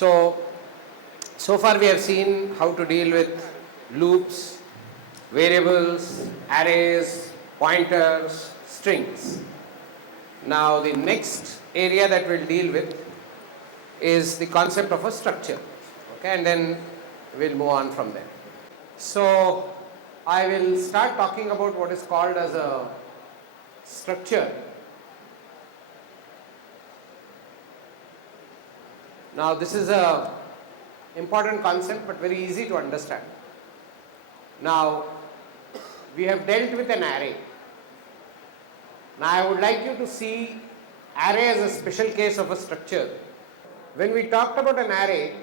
So far we have seen how to deal with loops, variables, arrays, pointers, strings. Now the next area that we'll deal with is the concept of a structure. Okay, and then we'll move on from there. So I will start talking about what is called as a structure. Now this is a important concept but very easy to understand. Now we have dealt with an array. Now I would like you to see array as a special case of a structure. When we talked about an array,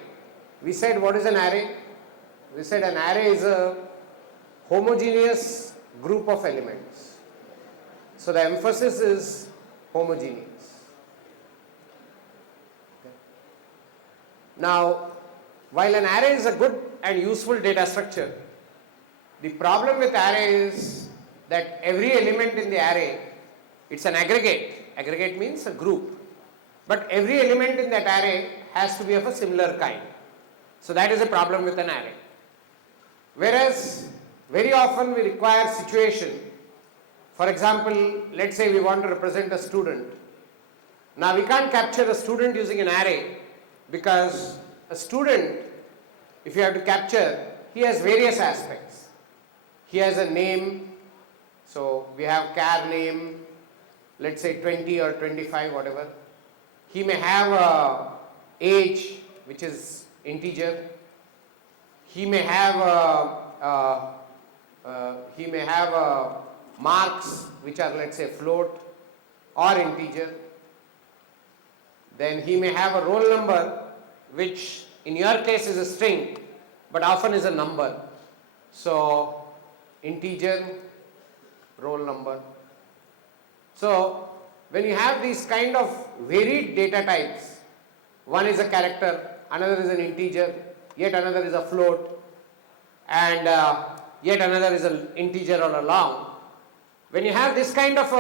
we said what is an array? We said an array is a homogeneous group of elements. So the emphasis is homogeneous. Now, while an array is a good and useful data structure, the problem with array is that every element in the array, it's an aggregate. Aggregate means a group. But every element in that array has to be of a similar kind. So that is a problem with an array. Whereas, very often we require situation. For example, let's say we want to represent a student. Now we can't capture a student using an array because a student, if you have to capture, he has various aspects. He has a name, so we have char name, let's say 20 or 25, whatever. He may have a age, which is integer. He may have marks, which are, let's say, float or integer. Then he may have a roll number, which in your case is a string, but often is a number. So integer, roll number. So when you have these kind of varied data types, one is a character, another is an integer, yet another is a float, and yet another is an integer or a long. When you have this kind of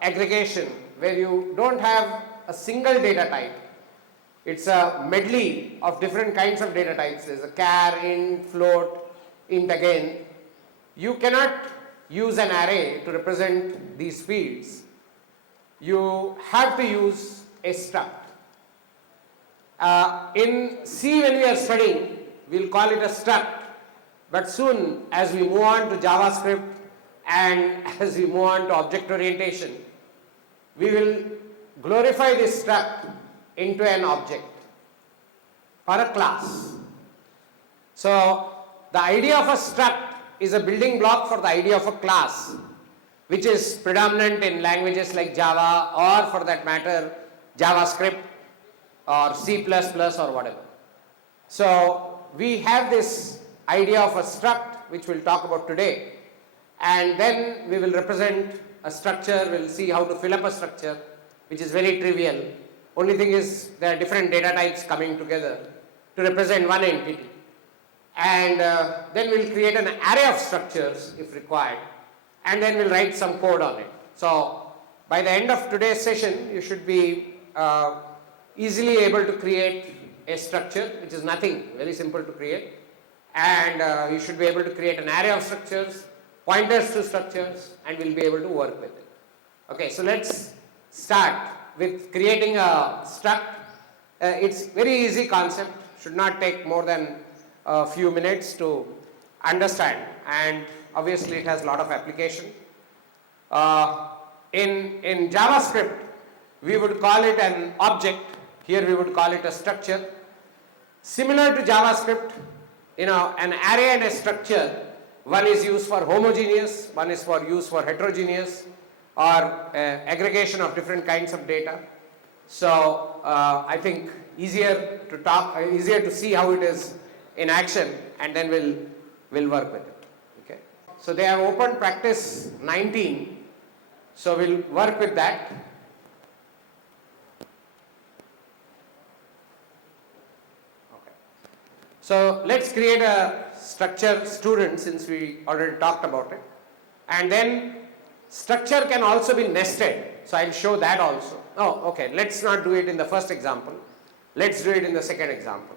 aggregation where you don't have a single data type, it's a medley of different kinds of data types. There's a char, int, float, int again. You cannot use an array to represent these fields. You have to use a struct. In C, when we are studying, we'll call it a struct. But soon, as we move on to JavaScript and as we move on to object orientation, we will glorify this struct into an object or a class. So the idea of a struct is a building block for the idea of a class, which is predominant in languages like Java or, for that matter, JavaScript or C++ or whatever. So we have this idea of a struct, which we'll talk about today, and then we will represent a structure. We'll see how to fill up a structure, which is very trivial. Only thing is there are different data types coming together to represent one entity. And then we'll create an array of structures if required, and then we'll write some code on it. So by the end of today's session, you should be easily able to create a structure, which is nothing, very simple to create. And you should be able to create an array of structures, pointers to structures, and we'll be able to work with it. Okay, so let's start with creating a struct. It's very easy concept, should not take more than a few minutes to understand, and obviously it has a lot of application. In JavaScript, we would call it an object. Here we would call it a structure. Similar to JavaScript, an array and a structure, one is used for homogeneous, one is used for heterogeneous or aggregation of different kinds of data. So I think easier to see how it is in action, and then we'll work with it. Okay. So they have opened practice 19. So we'll work with that. Okay. So let's create a structure student, since we already talked about it. And then structure can also be nested. So I'll show that also. Oh, okay. Let's not do it in the first example. Let's do it in the second example.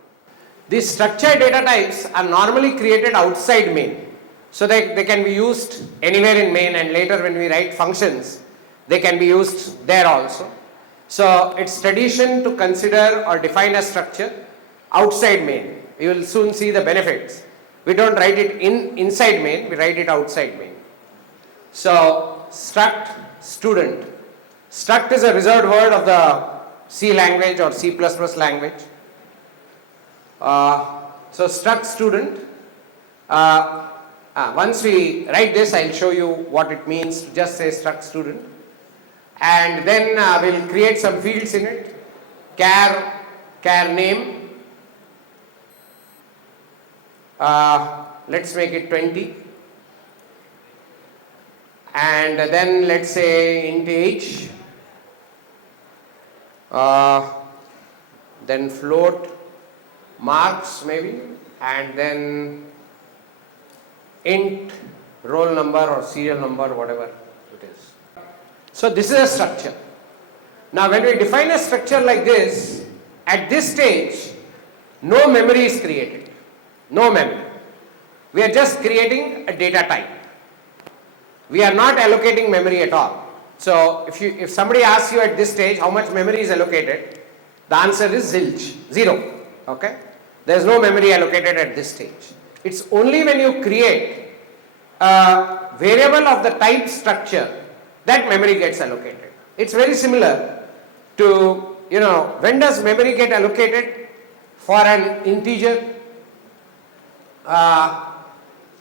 These structured data types are normally created outside main. So they can be used anywhere in main, and later when we write functions, they can be used there also. So it's tradition to consider or define a structure outside main. We will soon see the benefits. We don't write it inside main, we write it outside main. So struct student. Struct is a reserved word of the C language or C++ language. So struct student. Once we write this, I'll show you what it means to just say struct student. And then we'll create some fields in it. Char name. Let's make it 20. And then let's say int age. Then float, marks maybe, and then int roll number or serial number, whatever it is. So this is a structure. Now when we define a structure like this, at this stage, no memory is created. No memory. We are just creating a data type. We are not allocating memory at all. So if somebody asks you at this stage how much memory is allocated, the answer is zilch, 0. Okay? There is no memory allocated at this stage. It's only when you create a variable of the type structure that memory gets allocated. It's very similar to, when does memory get allocated for an integer?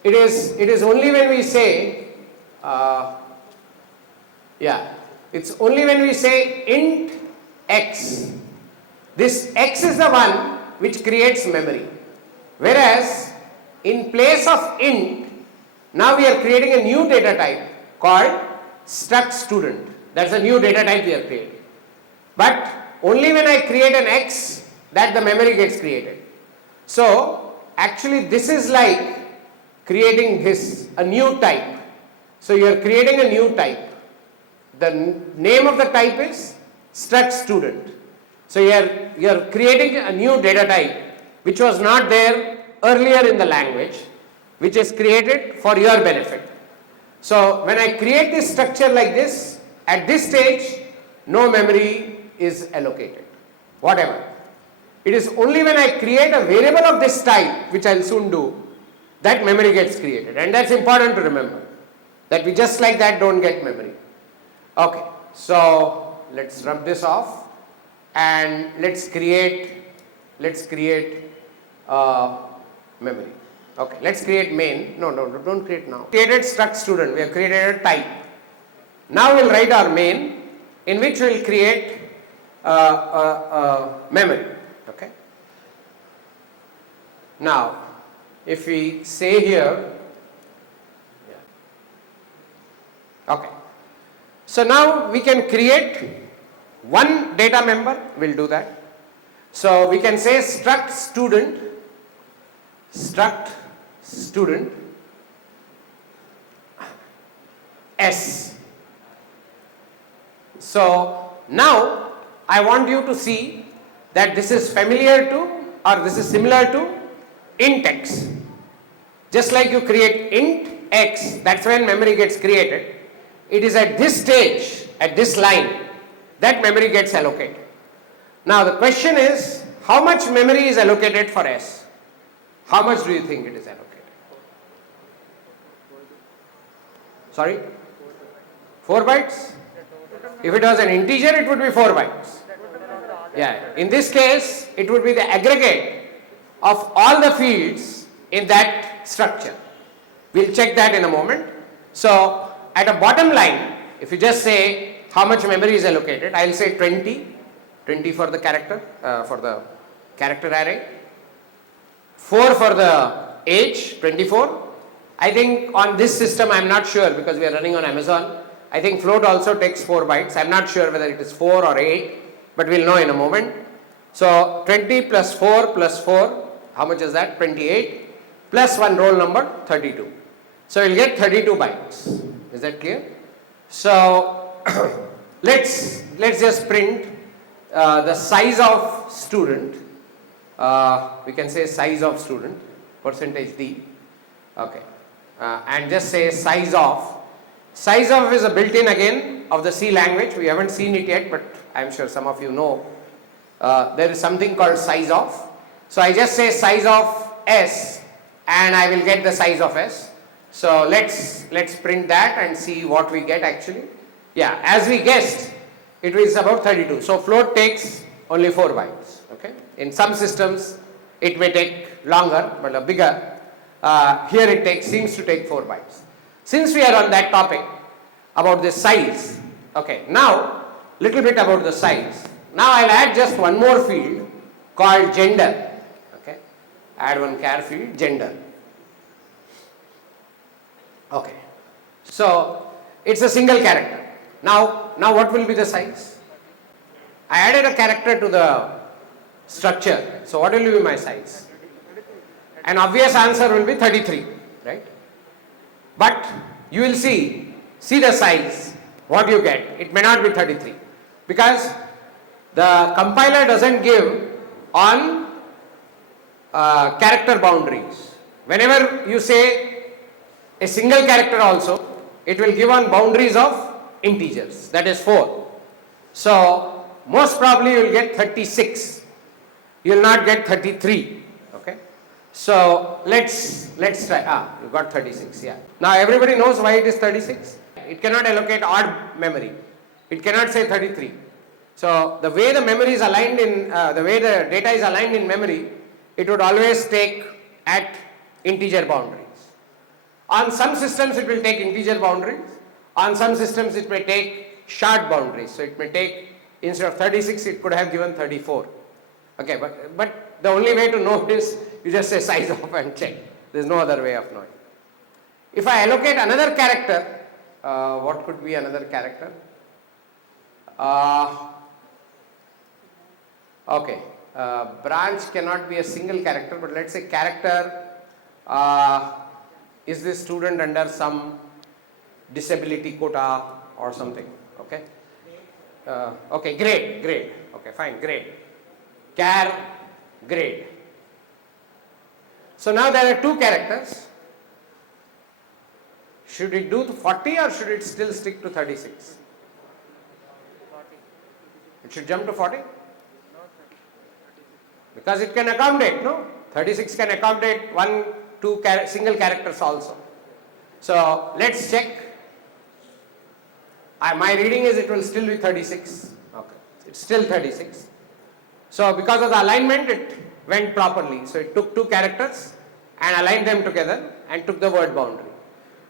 It is only when we say, it's only when we say int x. This x is the one which creates memory. Whereas in place of int, now we are creating a new data type called struct student. That's a new data type we are creating. But only when I create an x that the memory gets created. So actually this is like creating a new type. So you are creating a new type. The name of the type is struct student. So you are creating a new data type which was not there earlier in the language, which is created for your benefit. So when I create this structure like this, at this stage, no memory is allocated, whatever. It is only when I create a variable of this type, which I'll soon do, that memory gets created. And that's important to remember, that we just like that don't get memory. Okay, so let's rub this off and let's create memory. Okay, let's create main. No, don't create now. Created struct student, we have created a type. Now we'll write our main in which we'll create memory. Okay. Now, if we say here, okay. So now we can create one data member, we'll do that. So we can say struct student S. So now I want you to see that this is familiar to, or this is similar to int x. Just like you create int x, that's when memory gets created. It is at this stage, at this line, that memory gets allocated. Now the question is, how much memory is allocated for S? How much do you think it is allocated? Sorry? 4 bytes? If it was an integer, it would be 4 bytes. Yeah. In this case, it would be the aggregate of all the fields in that structure. We'll check that in a moment. So, at a bottom line, if you just say how much memory is allocated, I'll say 20 for the character array, 4 for the age, 24. I think on this system, I'm not sure because we are running on Amazon. I think float also takes 4 bytes. I'm not sure whether it is 4 or 8, but we'll know in a moment. So 20 plus 4 plus 4, how much is that? 28 plus one roll number, 32. So we'll get 32 bytes. Is that clear? So let's just print the size of student, we can say size of student, percentage D, okay, and just say size of. Size of is a built-in again of the C language. We haven't seen it yet, but I am sure some of you know. There is something called size of. So I just say size of S and I will get the size of S. So let's print that and see what we get actually. Yeah, as we guessed, it is about 32. So float takes only 4 bytes. Okay. In some systems, it may take longer, but a bigger. Here it seems to take 4 bytes. Since we are on that topic about the size, okay, now little bit about the size. Now I'll add just one more field called gender. Okay, add one char field, gender. Okay, so it's a single character. Now what will be the size? I added a character to the structure. So what will be my size? An obvious answer will be 33, right? But you will see the size, what you get. It may not be 33 because the compiler doesn't give on character boundaries. Whenever you say a single character also, it will give on boundaries of integers, that is 4. So most probably you will get 36. You will not get 33. Okay. So let's try. You got 36. Yeah. Now everybody knows why it is 36. It cannot allocate odd memory. It cannot say 33. So the way the memory is aligned in the way the data is aligned in memory, it would always take at integer boundaries. On some systems it will take integer boundaries. On some systems it may take short boundaries. So it may take, instead of 36, it could have given 34. Okay, but the only way to know is you just say size of and check. There is no other way of knowing. If I allocate another character, what could be another character? Okay, branch cannot be a single character, but let's say character, is this student under some disability quota or something? Okay. Okay, grade. Okay, fine, grade. Char, grade. So now there are 2 characters. Should it do 40 or should it still stick to 36? It should jump to 40? Because it can accommodate, no? 36 can accommodate 1, 2 single characters also. So let's check. My reading is it will still be 36. Okay, it's still 36. So because of the alignment, it went properly. So it took 2 characters and aligned them together and took the word boundary.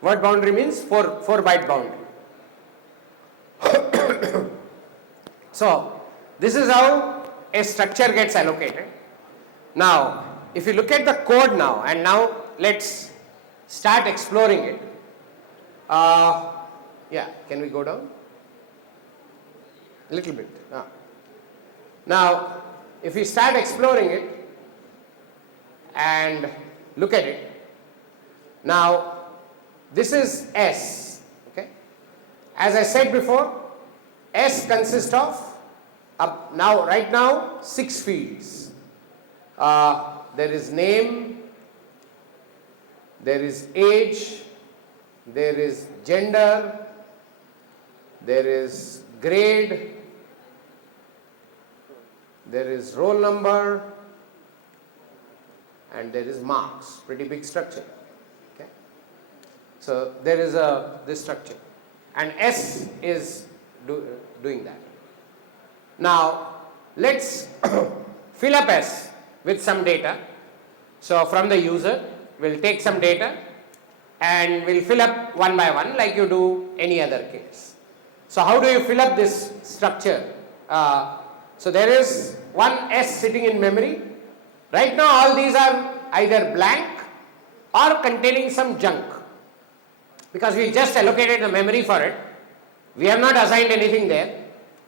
Word boundary means 4 byte boundary. So this is how a structure gets allocated. Now if you look at the code now, and now let's start exploring it. Yeah, can we go down a little bit? Now if we start exploring it and look at it, now this is S. Okay, as I said before, S consists of right now 6 fields. There is name, there is age, there is gender, there is grade, there is roll number, and there is marks. Pretty big structure. Okay, so there is this structure, and S is doing that. Now let's fill up S with some data. So from the user, we'll take some data and we'll fill up one by one like you do any other case. So how do you fill up this structure? So there is one S sitting in memory. Right now all these are either blank or containing some junk, because we just allocated the memory for it. We have not assigned anything there.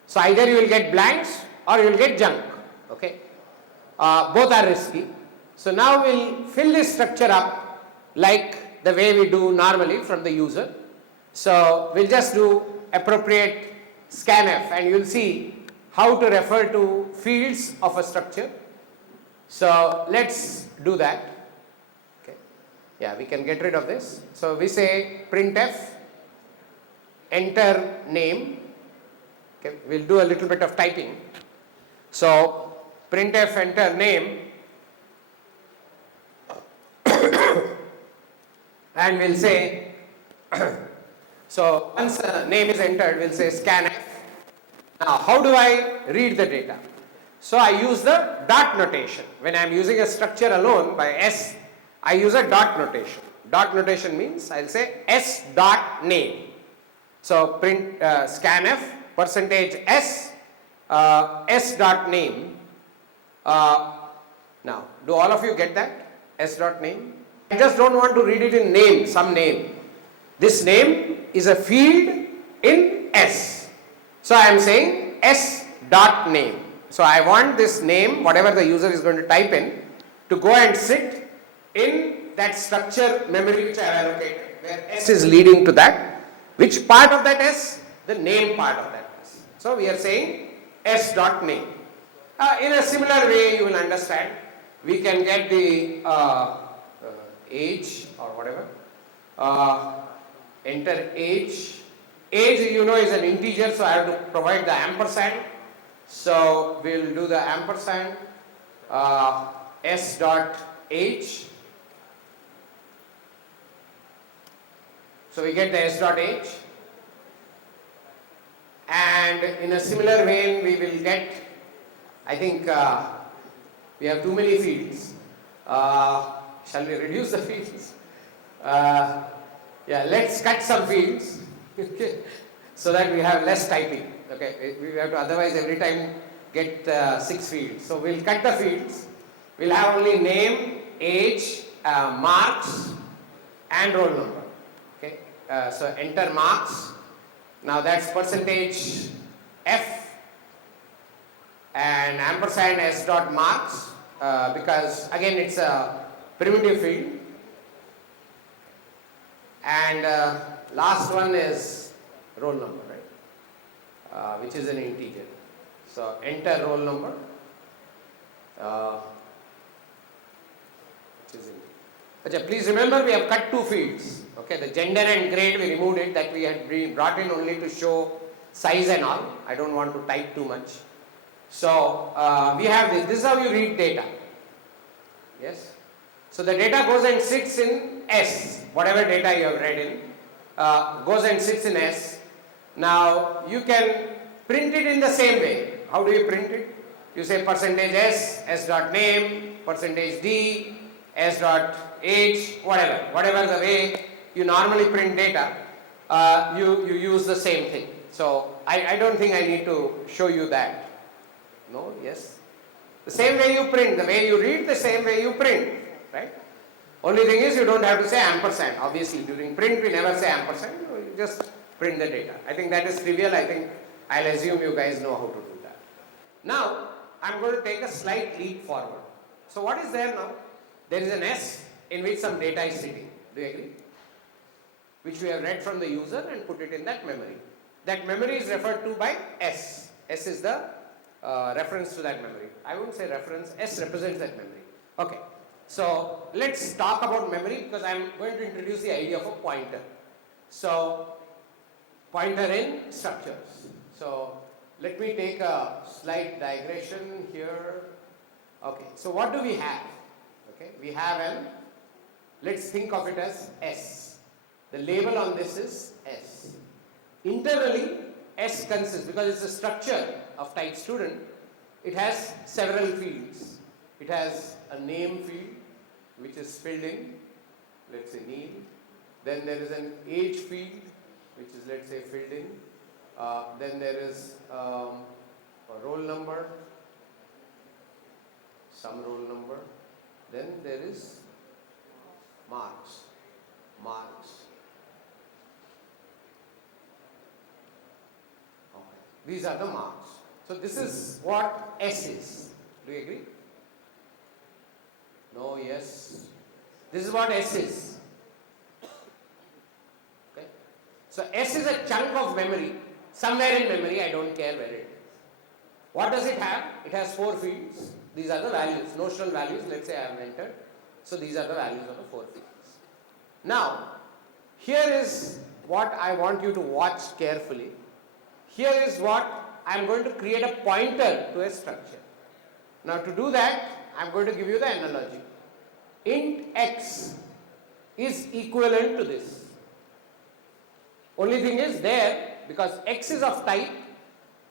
So either you will get blanks or you will get junk. Okay, both are risky. So now we'll fill this structure up like the way we do normally from the user. So we'll just do appropriate scanf, and you'll see how to refer to fields of a structure. So let's do that. Okay. Yeah, we can get rid of this. So we say printf, enter name. Okay, we'll do a little bit of typing. So printf enter name, and we'll say so once name is entered, we'll say scanf. Now how do I read the data? So I use the dot notation. When I am using a structure alone by s, I use a dot notation. Dot notation means I'll say s dot name. So print scanf percentage s s dot name. Now do all of you get that? S dot name. I just don't want to read it in name, some name. This name is a field in s. So I am saying s dot name. So I want this name, whatever the user is going to type in, to go and sit in that structure memory which I have allocated, where s is leading to that. Which part of that s? The name part of that s. So we are saying s dot name. In a similar way, you will understand, we can get the age or whatever. Enter age. Age, you know, is an integer, so I have to provide the ampersand. So we'll do the ampersand s dot age. So we get the s dot age, and in a similar vein we will get, I think we have too many fields. Shall we reduce the fields? Yeah, let's cut some fields so that we have less typing. Okay, we have to otherwise every time get 6 fields. So we'll cut the fields. We'll have only name, age, marks, and roll number. Okay, so enter marks. Now that's percentage f and ampersand s dot marks, because again it's a primitive field. And last one is roll number, right? Which is an integer. So enter roll number, which is integer. Please remember, we have cut 2 fields. Okay, the gender and grade we removed it, that we had brought in only to show size and all. I don't want to type too much. So we have this. This is how you read data. Yes. So the data goes and sits in S. Whatever data you have read in goes and sits in S. Now you can print it in the same way. How do you print it? You say percentage s, s dot name, percentage d, s dot age, whatever the way you normally print data, you use the same thing. So I don't think I need to show you that. No? Yes? The same way you print, the way you read, the same way you print, right? Only thing is you don't have to say ampersand. Obviously during print we never say ampersand, you just print the data. I think that is trivial. I think I'll assume you guys know how to do that. Now I'm going to take a slight leap forward. So what is there now? There is an S in which some data is sitting. Do you agree? Which we have read from the user and put it in that memory. That memory is referred to by S. S is the reference to that memory. I wouldn't say reference, S represents that memory. Okay, so let's talk about memory, because I'm going to introduce the idea of a pointer. So pointer in structures. So let me take a slight digression here. Okay, so what do we have? Okay, we have let's think of it as S. The label on this is S. Internally, S consists, because it's a structure of type student, it has several fields. It has a name field which is filled in, let's say Neil. Then there is an age field which is, let's say, filled in. Then there is a roll number, some roll number. Then there is marks. These are the marks. So this is what S is. Do you agree? No, yes. This is what S is. Okay. So S is a chunk of memory, somewhere in memory, I don't care where it is. What does it have? It has 4 fields. These are the values, notional values. Let's say I have entered. So these are the values of the 4 fields. Now, here is what I want you to watch carefully. Here is what I am going to create a pointer to a structure. Now to do that, I am going to give you the analogy. Int x is equivalent to this. Only thing is there, because x is of type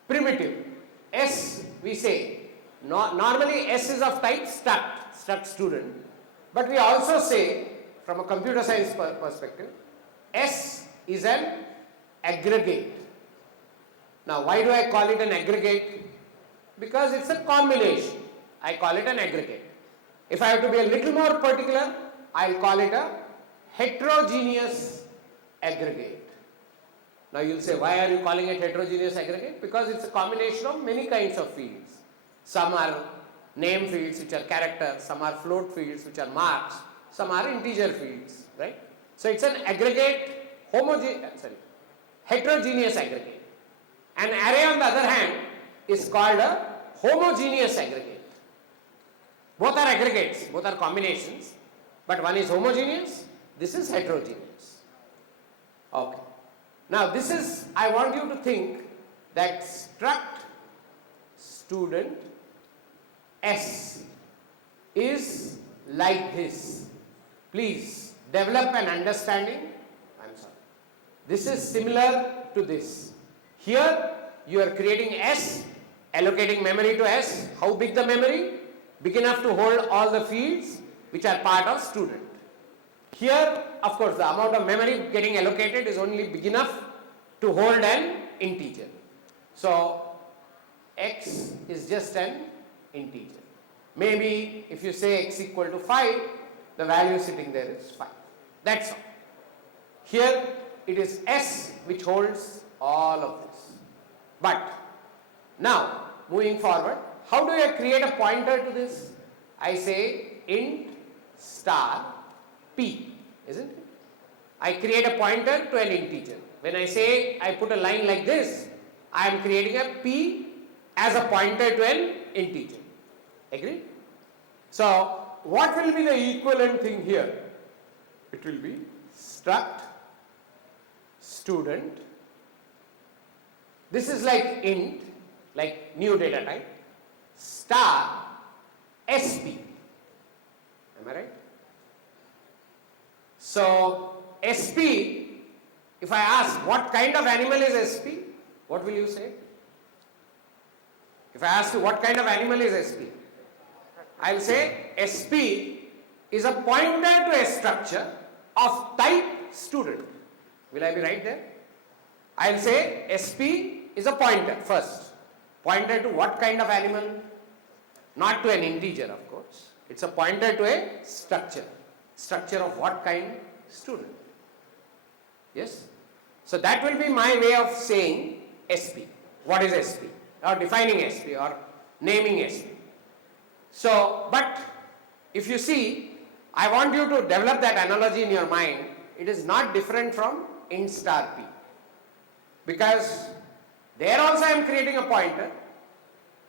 primitive. S we say, normally S is of type struct student. But we also say, from a computer science perspective, S is an aggregate. Now why do I call it an aggregate? Because it's a combination. I call it an aggregate. If I have to be a little more particular, I'll call it a heterogeneous aggregate. Now you'll say, why are you calling it heterogeneous aggregate? Because it's a combination of many kinds of fields. Some are name fields which are characters, some are float fields which are marks, some are integer fields, right? So it's an aggregate, heterogeneous aggregate. An array on the other hand is called a homogeneous aggregate. Both are aggregates, both are combinations, but one is homogeneous, this is heterogeneous. Okay. Now this is, I want you to think that struct student S is like this. Please develop an understanding. I'm sorry. This is similar to this. Here you are creating S, allocating memory to S. How big the memory? Big enough to hold all the fields which are part of student. Here, of course, the amount of memory getting allocated is only big enough to hold an integer. So x is just an integer. Maybe if you say x equal to 5, the value sitting there is 5. That's all. Here it is S which holds all of this. But now moving forward, how do I create a pointer to this? I say int star p, isn't it? I create a pointer to an integer. When I say I put a line like this, I am creating a p as a pointer to an integer. Agree? So what will be the equivalent thing here? It will be struct student. This is like int, like new data type, star sp. Am I right? So sp, if I ask what kind of animal is sp, what will you say? If I ask you what kind of animal is sp, I will say sp is a pointer to a structure of type student. Will I be right there? I will say sp is a pointer first. Pointer to what kind of animal? Not to an integer, of course. It's a pointer to a structure. Structure of what kind? Student. Yes? So that will be my way of saying sp. What is sp? Or defining sp or naming sp. So, but if you see, I want you to develop that analogy in your mind. It is not different from int star p. Because there also I am creating a pointer.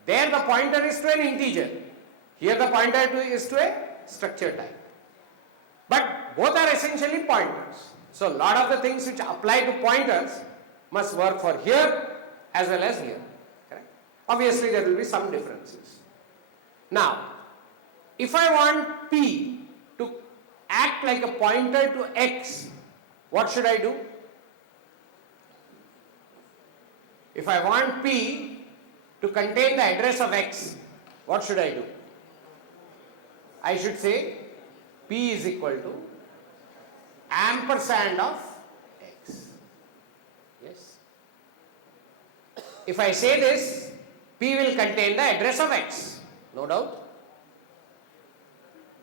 There the pointer is to an integer. Here the pointer is to a structure type. But both are essentially pointers. So a lot of the things which apply to pointers must work for here as well as here. Correct? Obviously there will be some differences. Now, if I want p to act like a pointer to x, what should I do? If I want p to contain the address of x, what should I do? I should say p is equal to ampersand of x. Yes. If I say this, p will contain the address of x. No doubt.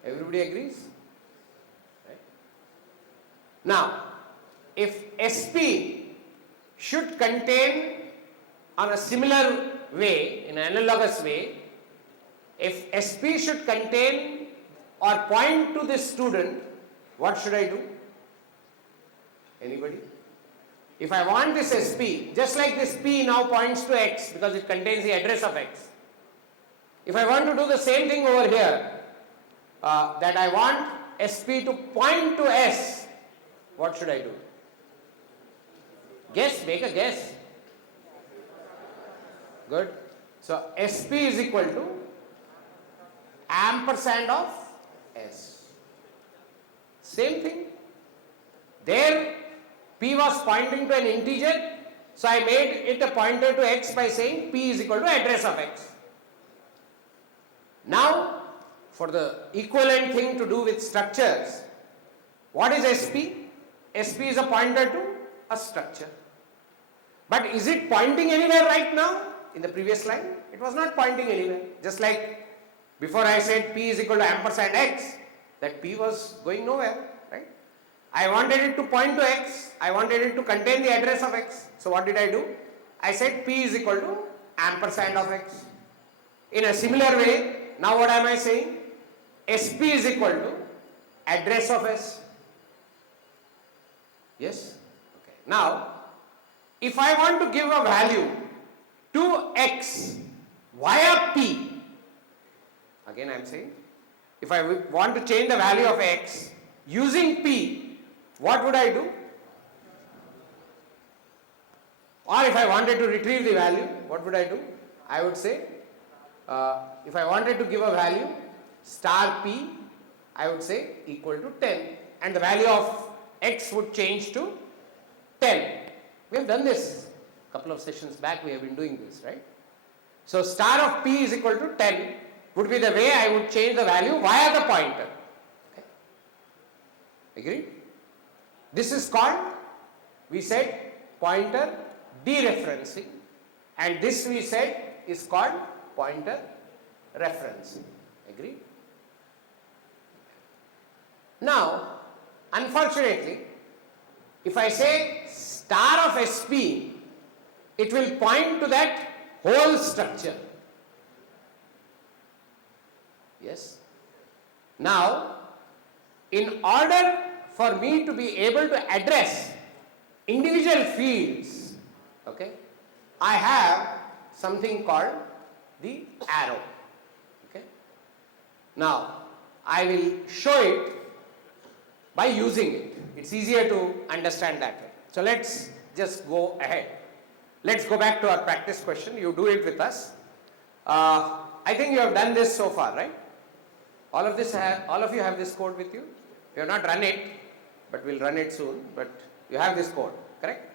Everybody agrees? Right? Now, if sp should contain on a similar way, in an analogous way, if sp should contain or point to this student, what should I do? Anybody? if I want this SP, just like this P now points to X because it contains the address of X. If I want to do the same thing over here, that I want SP to point to S, what should I do? Guess, make a guess. Good. So SP is equal to ampersand of S. Same thing. There P was pointing to an integer, so I made it a pointer to X by saying P is equal to address of X. Now, for the equivalent thing to do with structures, what is SP? SP is a pointer to a structure. But is it pointing anywhere right now? In the previous line, it was not pointing anywhere. Just like before I said P is equal to ampersand X, that P was going nowhere, right? I wanted it to point to X, I wanted it to contain the address of X. So what did I do? I said P is equal to ampersand of X. In a similar way, now what am I saying? SP is equal to address of S. Yes? Okay. Now, if I want to give a value to X via P, again I am saying, if I want to change the value of X using P, what would I do? Or if I wanted to retrieve the value, what would I do? I would say, if I wanted to give a value star P, I would say equal to 10, and the value of X would change to 10. We have done this a couple of sessions back, we have been doing this, right? So star of P is equal to 10 would be the way I would change the value via the pointer. Okay. Agreed? This is called, we said, pointer dereferencing, and this we said is called pointer referencing. Agreed? Now, unfortunately, if I say star of SP, it will point to that whole structure. Yes? Now, in order for me to be able to address individual fields, okay, I have something called the arrow. Okay? Now, I will show it by using it. It's easier to understand that way. So let's just go ahead. Let's go back to our practice question. You do it with us. I think you have done this so far, right? All of you have this code with you. We have not run it, but we'll run it soon. But you have this code, correct?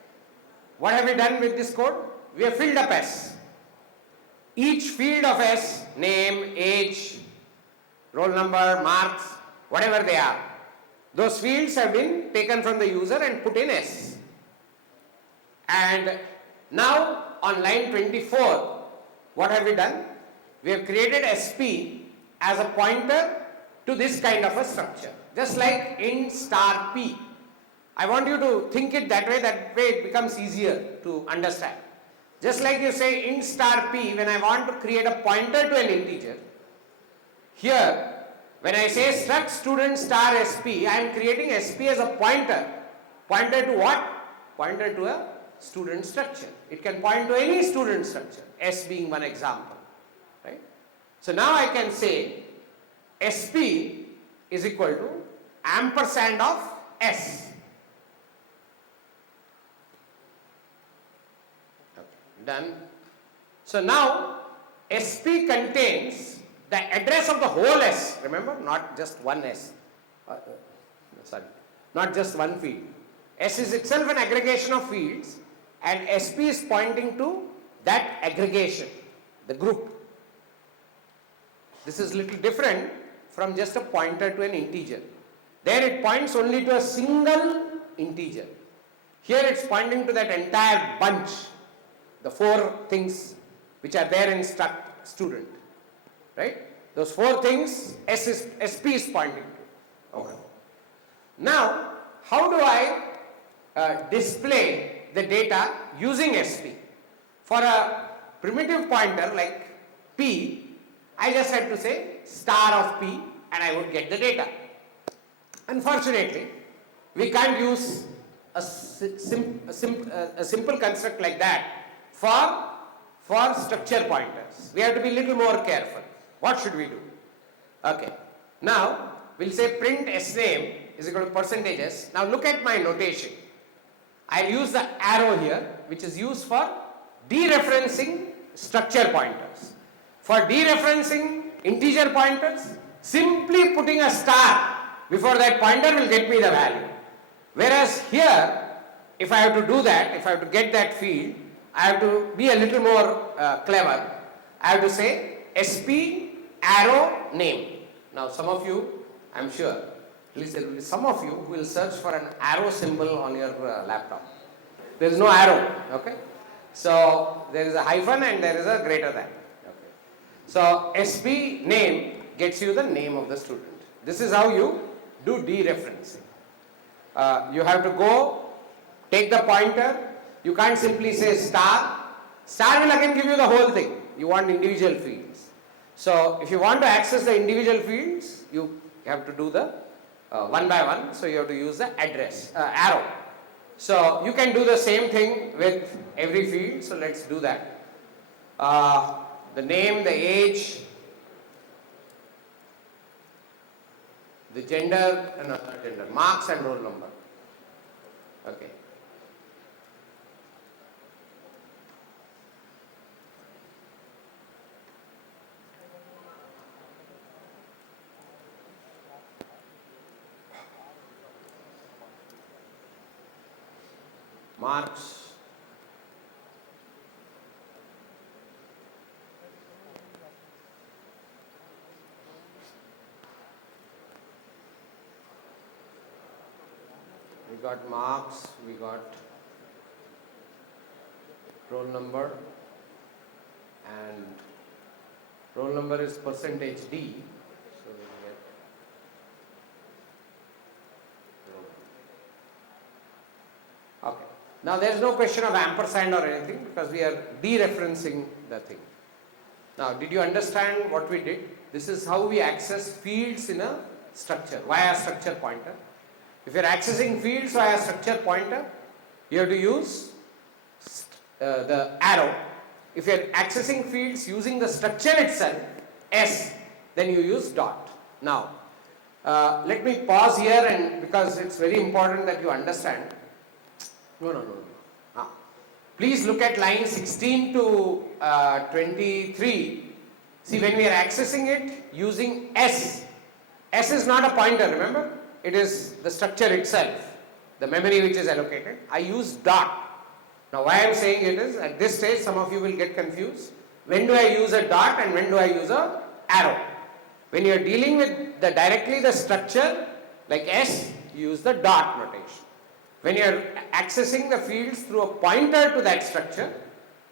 What have we done with this code? We have filled up S. Each field of S, name, age, roll number, marks, whatever they are, those fields have been taken from the user and put in S. And now on line 24, what have we done? We have created SP as a pointer to this kind of a structure, just like int star P. I want you to think it that way it becomes easier to understand. Just like you say int star P, when I want to create a pointer to an integer, here when I say struct student star SP, I am creating SP as a pointer. Pointer to what? Pointer to a student structure. It can point to any student structure, S being one example, right? So now I can say SP is equal to ampersand of S. Okay, done. So now SP contains the address of the whole S, remember, not just one S, not just one field. S is itself an aggregation of fields, and SP is pointing to that aggregation, the group. This is little different from just a pointer to an integer. There it points only to a single integer. Here it's pointing to that entire bunch, the 4 things which are there in struct student. Right? Those 4 things SP is pointing to. Okay. Now, how do I display the data using SP? For a primitive pointer like P, I just had to say star of P and I would get the data. Unfortunately, we can't use a simple construct like that for structure pointers. We have to be a little more careful. What should we do? Okay. Now, we'll say print sname is equal to percentage %s. Now look at my notation. I'll use the arrow here, which is used for dereferencing structure pointers. For dereferencing integer pointers, simply putting a star before that pointer will get me the value. Whereas here, if I have to do that, if I have to get that field, I have to be a little more clever. I have to say sp arrow name. Now some of you, I'm sure, at least there will be some of you who will search for an arrow symbol on your laptop. There is no arrow, okay? So there is a hyphen and there is a greater than. Okay. So sp name gets you the name of the student. This is how you do dereferencing. You have to go, take the pointer. You can't simply say star. Star will again give you the whole thing. You want individual fields. So if you want to access the individual fields, you have to do the one by one. So you have to use the address, arrow. So you can do the same thing with every field. So let's do that. The name, the age, the gender, marks and roll number. Okay. Marks. We got marks, we got roll number, and roll number is percentage %D, so we get roll number. Okay. Now there is no question of ampersand or anything because we are dereferencing the thing. Now did you understand what we did? This is how we access fields in a structure via structure pointer. If you are accessing fields via structure pointer, you have to use the arrow. If you are accessing fields using the structure itself, S, then you use dot. Now, let me pause here and because it's very important that you understand. No. Please look at line 16 to 23. See, when we are accessing it using S, S is not a pointer, remember? It is the structure itself, the memory which is allocated. I use dot. Now why I am saying it is, at this stage some of you will get confused. When do I use a dot and when do I use a arrow? When you are dealing with directly the structure like S, you use the dot notation. When you are accessing the fields through a pointer to that structure,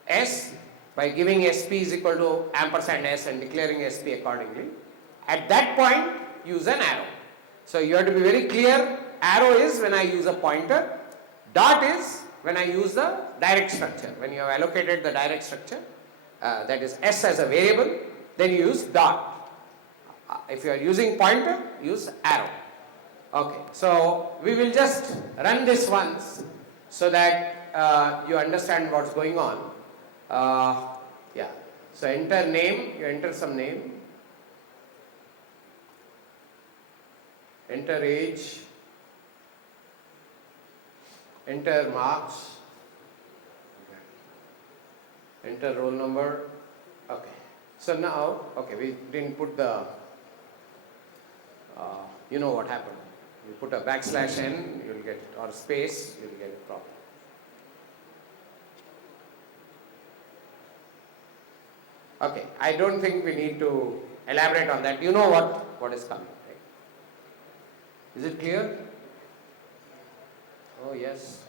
S, by giving sp is equal to ampersand S and declaring sp accordingly, at that point use an arrow. So you have to be very clear, arrow is when I use a pointer, dot is when I use the direct structure. When you have allocated the direct structure, that is S as a variable, then you use dot. If you are using pointer, use arrow. Okay, so we will just run this once so that you understand what's going on. Yeah, so enter name, you enter some name. Enter age, enter marks, enter roll number. Okay. So now, okay, we didn't put the, you know what happened. You put a \n, you'll get, or space, you'll get a problem. Okay, I don't think we need to elaborate on that. You know what is coming. Is it clear? Oh yes.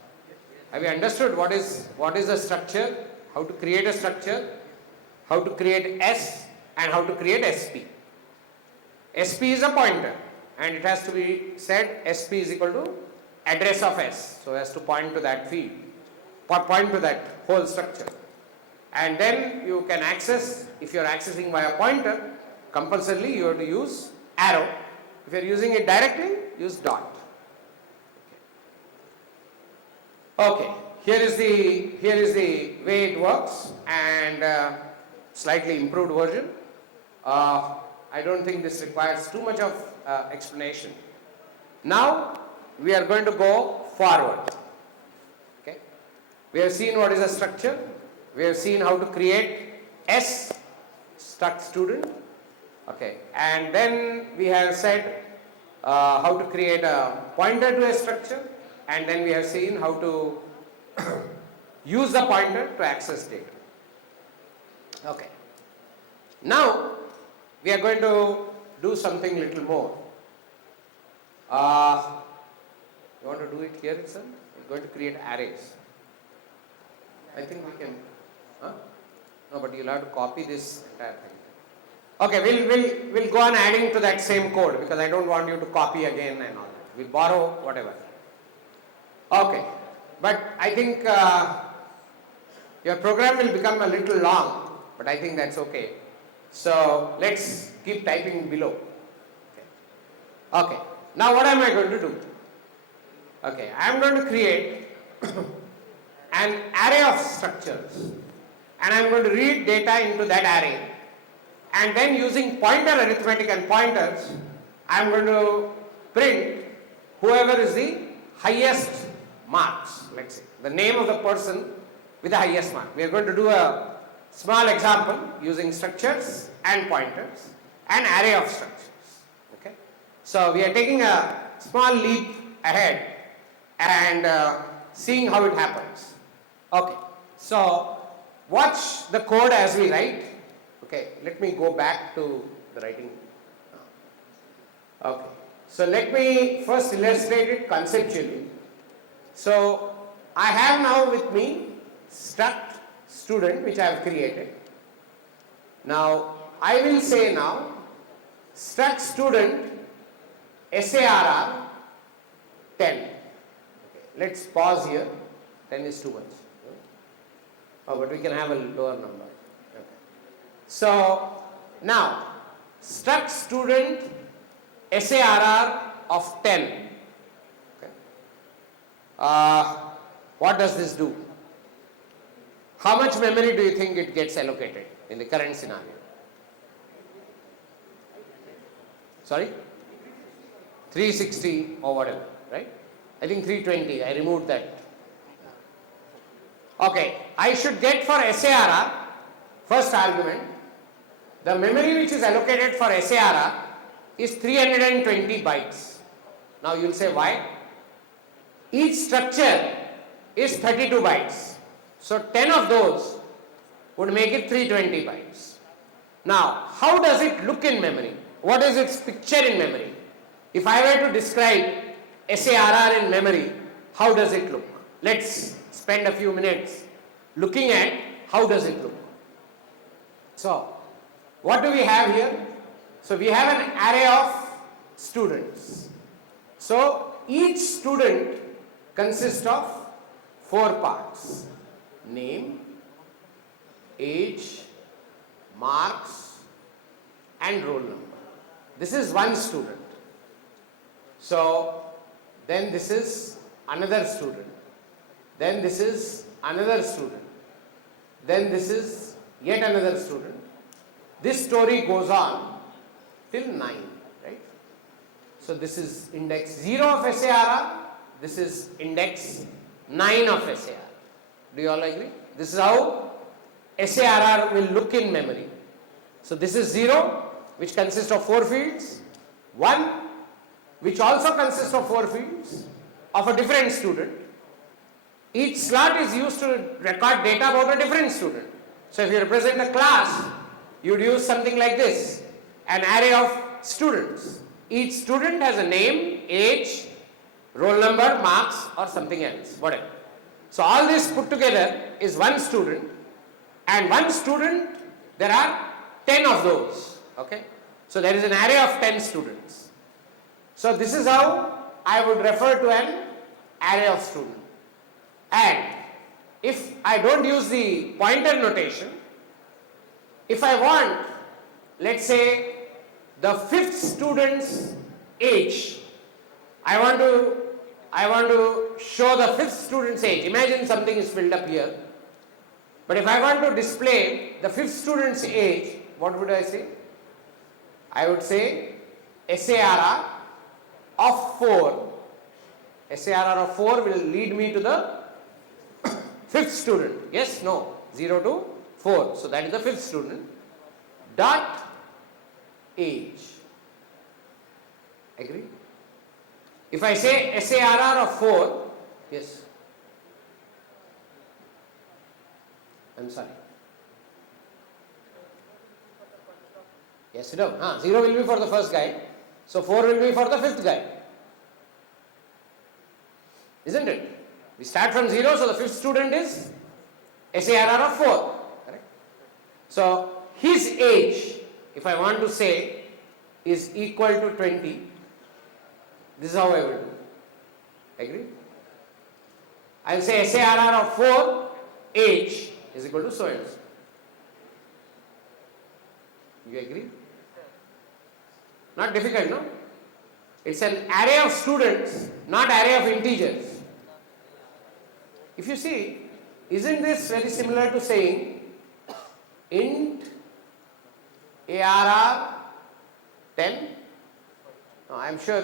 Have you understood what is a structure? How to create a structure? How to create S and how to create SP? SP is a pointer and it has to be said SP is equal to address of S. So it has to point to that field, point to that whole structure. And then you can access, if you are accessing via pointer, compulsorily you have to use arrow. If you are using it directly, use dot. Okay, here is the way it works, and slightly improved version. I don't think this requires too much of explanation. Now we are going to go forward. Okay, we have seen what is a structure. We have seen how to create S, struct student. Okay, and then we have said how to create a pointer to a structure, and then we have seen how to use the pointer to access data. Okay, now we are going to do something little more. You want to do it here itself? We're going to create arrays. I think we can. Huh? No, but you'll have to copy this entire thing. Okay, we'll go on adding to that same code, because I don't want you to copy again and all that. We'll borrow whatever. Okay, but I think your program will become a little long, but I think that's okay. So let's keep typing below. Okay, now what am I going to do? Okay, I am going to create an array of structures, and I am going to read data into that array, and then using pointer arithmetic and pointers, I am going to print whoever is the highest marks, let's say, the name of the person with the highest mark. We are going to do a small example using structures and pointers, an array of structures. Okay, so we are taking a small leap ahead and seeing how it happens. Okay, so watch the code as we write. Okay, let me go back to the writing. Okay, so let me first illustrate it conceptually. So I have now with me struct student, which I have created. Now I will say now struct student SARR 10. Okay, let's pause here. 10 is too much. Oh, but we can have a lower number. Okay. So now struct student SARR of 10. Okay. What does this do? How much memory do you think it gets allocated in the current scenario? Sorry? 360 or whatever, right? I think 320, I removed that. Okay, I should get for SARR, first argument, the memory which is allocated for SARR is 320 bytes. Now you will say why? Each structure is 32 bytes. So 10 of those would make it 320 bytes. Now, how does it look in memory? What is its picture in memory? If I were to describe SARR in memory, how does it look? Let's spend a few minutes looking at how does it look. So, what do we have here? So, we have an array of students. So, each student consists of 4 parts: name, age, marks, and roll number. This is one student. So then this is another student. Then this is another student. Then this is yet another student. This story goes on till 9, right? So this is index 0 of SARR. This is index 9 of SARR. Do you all agree? This is how SARR will look in memory. So this is 0, which consists of 4 fields, 1, which also consists of 4 fields of a different student. Each slot is used to record data about a different student. So if you represent a class, you would use something like this, an array of students. Each student has a name, age, roll number, marks, or something else, whatever. So all this put together is one student, and one student, there are 10 of those, okay? So there is an array of 10 students. So this is how I would refer to an array of students. And if I don't use the pointer notation, if I want, let's say, the 5th student's age, I want to I want to show the fifth student's age. Imagine something is filled up here. But if I want to display the fifth student's age, what would I say? I would say SARR of 4. SARR of 4 will lead me to the fifth student. Yes, no, 0 to 4. So that is the fifth student. Dot age. Agree? If I say SARR of 4, yes. I'm sorry. Yes, no. 0 will be for the first guy. So 4 will be for the fifth guy. Isn't it? We start from 0, so the fifth student is SARR of 4. Correct? So his age, if I want to say, is equal to 20. This is how I will do. Agree? I will say SARR of 4 age is equal to so and so. You agree? Not difficult, no? It's an array of students, not array of integers. If you see, isn't this very similar to saying int ARR 10? No, I am sure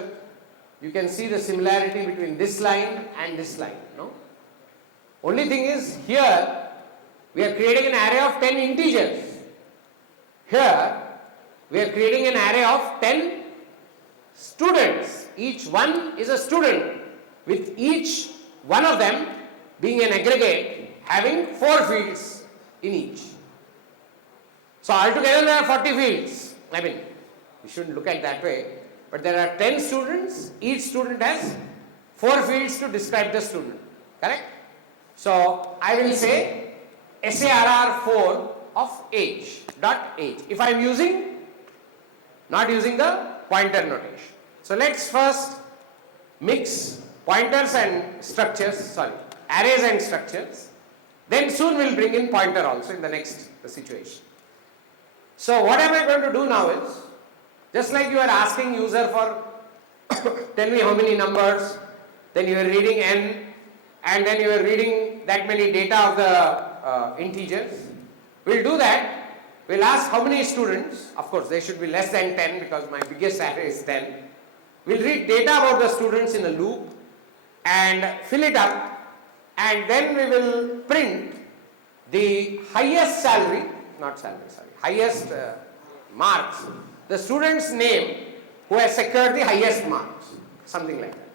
you can see the similarity between this line and this line, no? Only thing is, here we are creating an array of 10 integers. Here we are creating an array of 10 students. Each one is a student, with each one of them being an aggregate having 4 fields in each. So altogether there are 40 fields. I mean, you shouldn't look at it that way. But there are 10 students, each student has 4 fields to describe the student. Correct? So I will say SARR 4 of age, dot age. If I am not using the pointer notation. So let's first mix pointers and structures, arrays and structures. Then soon we'll bring in pointer also in the next situation. So what am I going to do now is, just like you are asking user for tell me how many numbers, then you are reading n, and then you are reading that many data of the integers. We'll do that. We'll ask how many students. Of course, they should be less than 10 because my biggest array is 10. We'll read data about the students in a loop and fill it up, and then we will print the highest highest marks, the student's name who has secured the highest marks, something like that.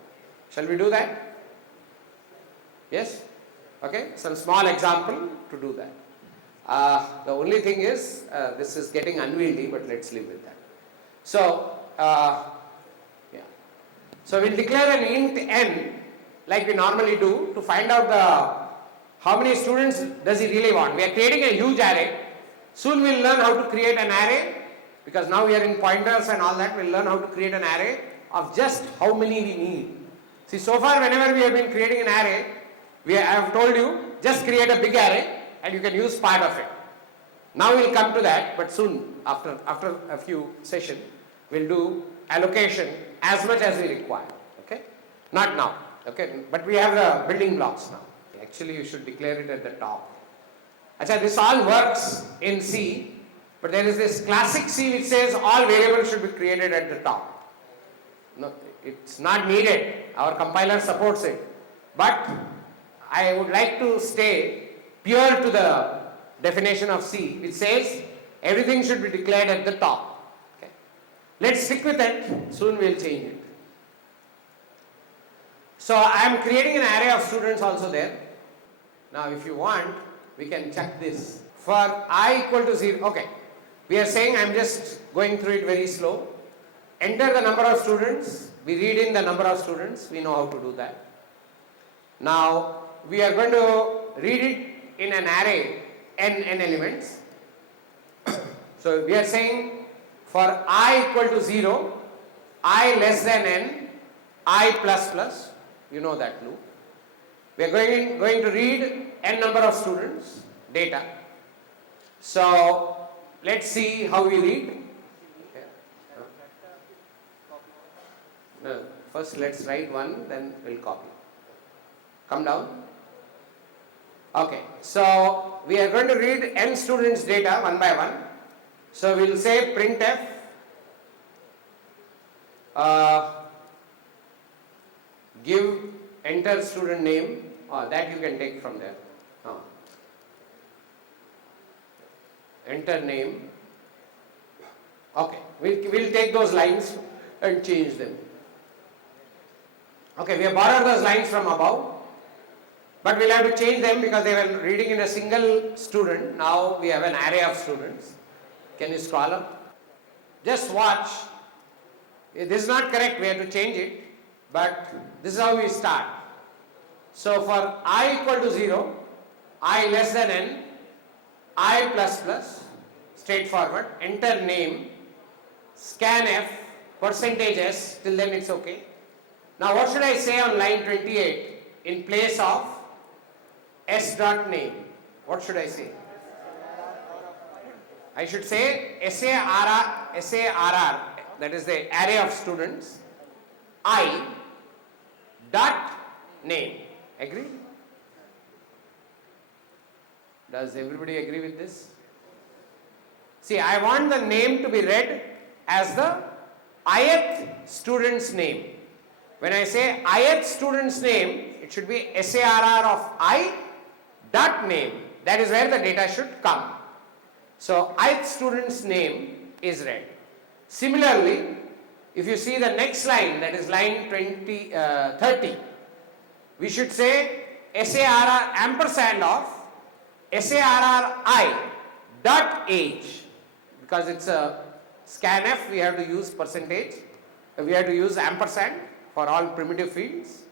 Shall we do that? Yes? Okay, some small example to do that. The only thing is, this is getting unwieldy, but let's live with that. So, so we'll declare an int n like we normally do to find out how many students does he really want. We are creating a huge array. Soon we'll learn how to create an array, because now we are in pointers and all that. We'll learn how to create an array of just how many we need. See, so far whenever we have been creating an array, I have told you, just create a big array and you can use part of it. Now we'll come to that, but soon, after a few sessions, we'll do allocation as much as we require. Okay? Not now. Okay? But we have the building blocks now. Actually, you should declare it at the top. Achha, this all works in C, but there is this classic C which says all variables should be created at the top. No, it's not needed. Our compiler supports it. But I would like to stay pure to the definition of C, which says everything should be declared at the top. Okay. Let's stick with it. Soon we'll change it. So I am creating an array of students also there. Now if you want, we can check this. For I equal to 0, okay. We are saying, I am just going through it very slow. Enter the number of students. We read in the number of students. We know how to do that. Now we are going to read it in an array, n elements. So we are saying for I equal to 0, I less than n, I plus plus. You know that loop. We are going to read n number of students, data. So let's see how we read. No, first let's write one, then we'll copy. Come down. Okay, so we are going to read n students' data one by one. So we'll say printf give enter student name, that you can take from there. Enter name. Okay, we'll take those lines and change them. Okay, we have borrowed those lines from above, but we'll have to change them because they were reading in a single student. Now we have an array of students. Can you scroll up? Just watch. This is not correct, we have to change it, but this is how we start. So for I equal to 0, I less than n, I plus plus, straightforward, enter name, scanf, percentage s, till then it's okay. Now what should I say on line 28 in place of s dot name? What should I say? I should say SARR, that is the array of students, I dot name. Agree? Does everybody agree with this? See, I want the name to be read as the ith student's name. When I say ith student's name, it should be SARR of I dot name. That is where the data should come. So ith student's name is read. Similarly, if you see the next line, that is line 30, we should say SARR ampersand of SARRI dot age. Because it's a scanf, we have to use percentage, we have to use ampersand for all primitive fields.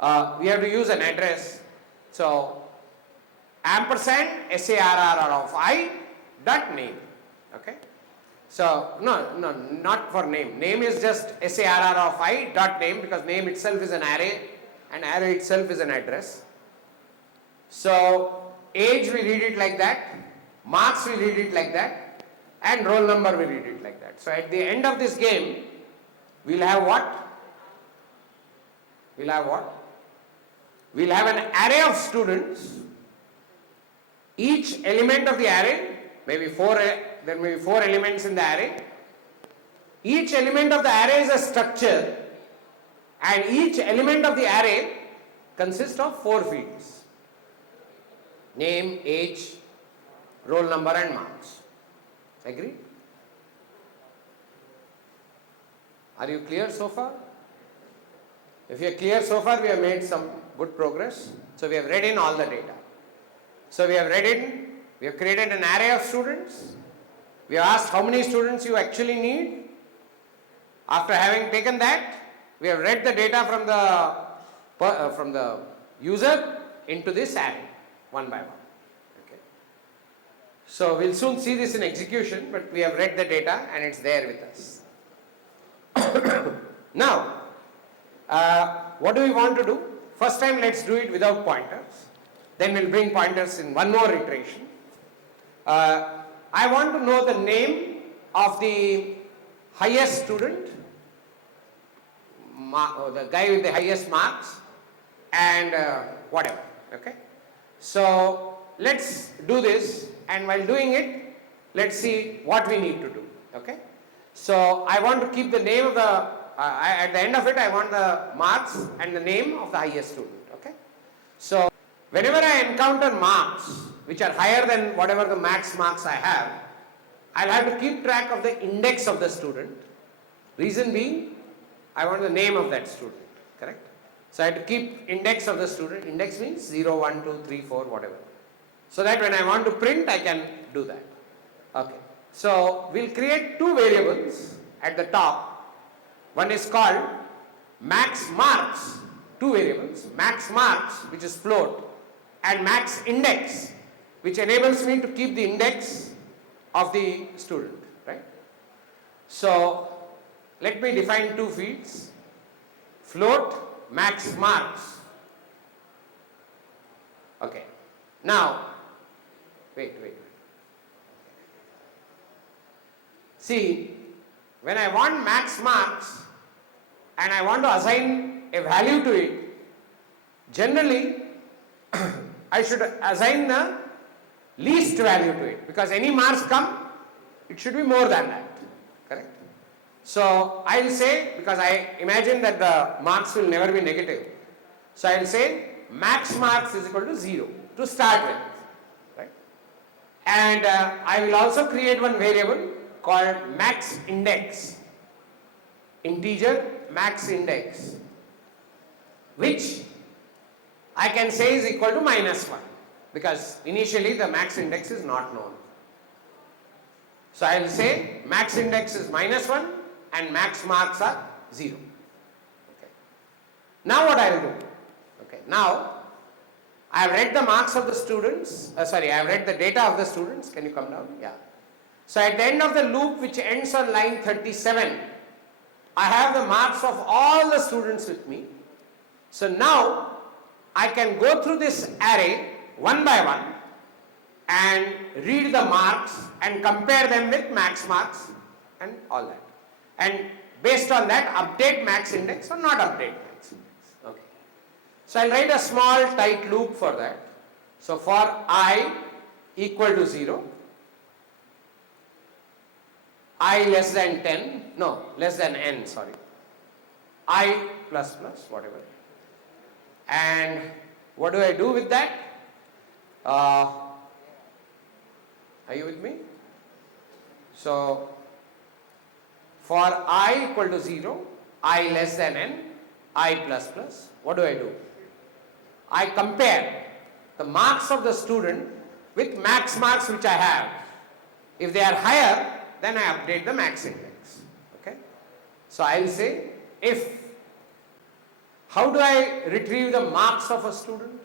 We have to use an address. So ampersand SARR of I dot name. Okay. So no, not for name. Name is just SARR of I dot name, because name itself is an array and array itself is an address. So age we read it like that, marks we read it like that, and roll number we read it like that. So at the end of this game, we'll have what? We'll have what? We'll have an array of students. Each element of the array, there may be 4 elements in the array. Each element of the array is a structure, and each element of the array consists of 4 fields: name, age, roll number and marks. Agree? Are you clear so far? If you are clear so far, we have made some good progress. So we have read in all the data. So we have created an array of students. We have asked how many students you actually need. After having taken that, we have read the data from the user into this array, one by one. Okay. So we'll soon see this in execution, but we have read the data and it's there with us. Now, what do we want to do? First time let's do it without pointers. Then we'll bring pointers in one more iteration. I want to know the name of the highest student, the guy with the highest marks, and whatever. Okay. So let's do this, and while doing it, let's see what we need to do. Okay. So I want to keep the name of the at the end of it, I want the marks and the name of the highest student. Okay. So whenever I encounter marks which are higher than whatever the max marks I have, I'll have to keep track of the index of the student. Reason being, I want the name of that student. Correct. So I have to keep index of the student. Index means 0, 1, 2, 3, 4, whatever. So that when I want to print, I can do that. Okay. So we'll create 2 variables at the top. One is called max marks, 2 variables, max marks, which is float, and max index, which enables me to keep the index of the student, right? So let me define 2 fields, float, max marks. Okay. Now, wait. See, when I want max marks, and I want to assign a value to it, generally I should assign the least value to it, because any marks come, it should be more than that, correct? So I will say, because I imagine that the marks will never be negative, so I will say max marks is equal to 0 to start with, right? And I will also create one variable called max index, integer max index, which I can say is equal to -1, because initially the max index is not known. So I will say max index is -1 and max marks are 0. Okay. Now what I will do? Okay. Now I have read the marks of the students. I have read the data of the students. Can you come down? Yeah. So at the end of the loop, which ends on line 37, I have the marks of all the students with me. So now I can go through this array one by one and read the marks and compare them with max marks and all that. And based on that, update max index or not update max index. Okay. So I'll write a small tight loop for that. So for I equal to 0, I less than 10, no, less than n, sorry, I plus plus, whatever. And what do I do with that? Are you with me? So for I equal to 0, I less than n, I plus plus, what do I do? I compare the marks of the student with max marks which I have. If they are higher, then I update the max index. Okay. So I will say if, how do I retrieve the marks of a student?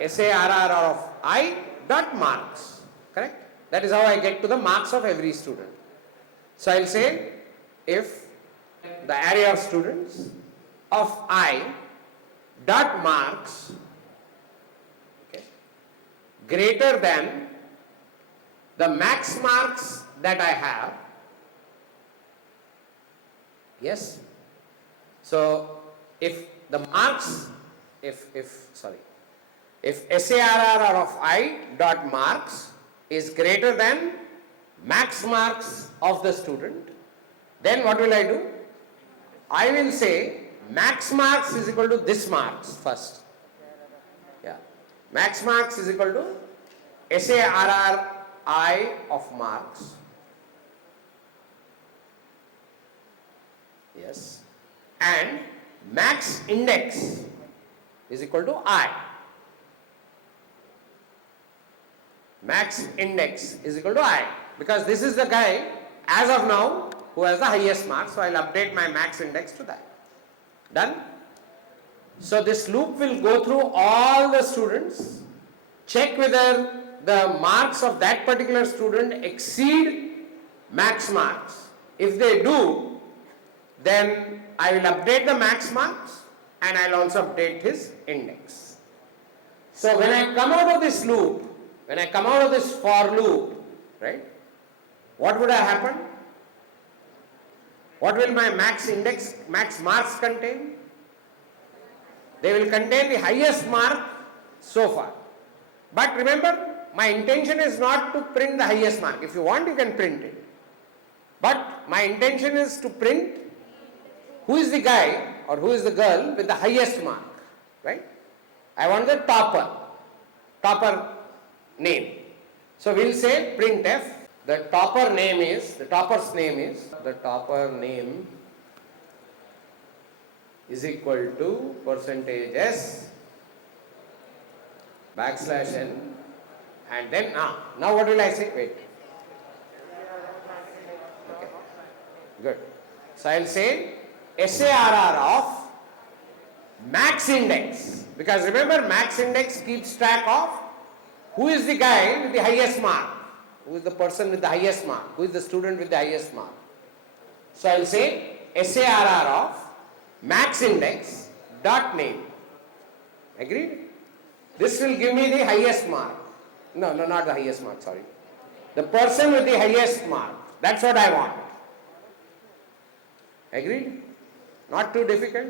SARR of I dot marks, correct? That is how I get to the marks of every student. So I will say if the array of students of I dot marks, okay, greater than the max marks that I have, yes. So if the marks, if SARR of I dot marks is greater than max marks of the student, then what will I do? I will say max marks is equal to this marks first. Yeah. Max marks is equal to SARR I of marks. Yes. And max index is equal to I. Max index is equal to I, because this is the guy as of now who has the highest mark, so I will update my max index to that. Done? So this loop will go through all the students, check whether the marks of that particular student exceed max marks. If they do, then I will update the max marks and I will also update his index. So when I come out of this loop, when I come out of this for loop, right, what would have happened? What will my max index, max marks contain? They will contain the highest mark so far. But remember, my intention is not to print the highest mark. If you want, you can print it. But my intention is to print who is the guy or who is the girl with the highest mark, right? I want the topper name. So we'll say printf, the topper's name is equal to %s \n, and then now what will I say? Wait. Okay. Good. So I'll say SARR of max index, because remember max index keeps track of who is the guy with the highest mark, who is the person with the highest mark, who is the student with the highest mark. So I'll say SARR of max index dot name. Agreed? This will give me the highest mark. No, not the highest mark, sorry. The person with the highest mark. That's what I want. Agreed? Not too difficult.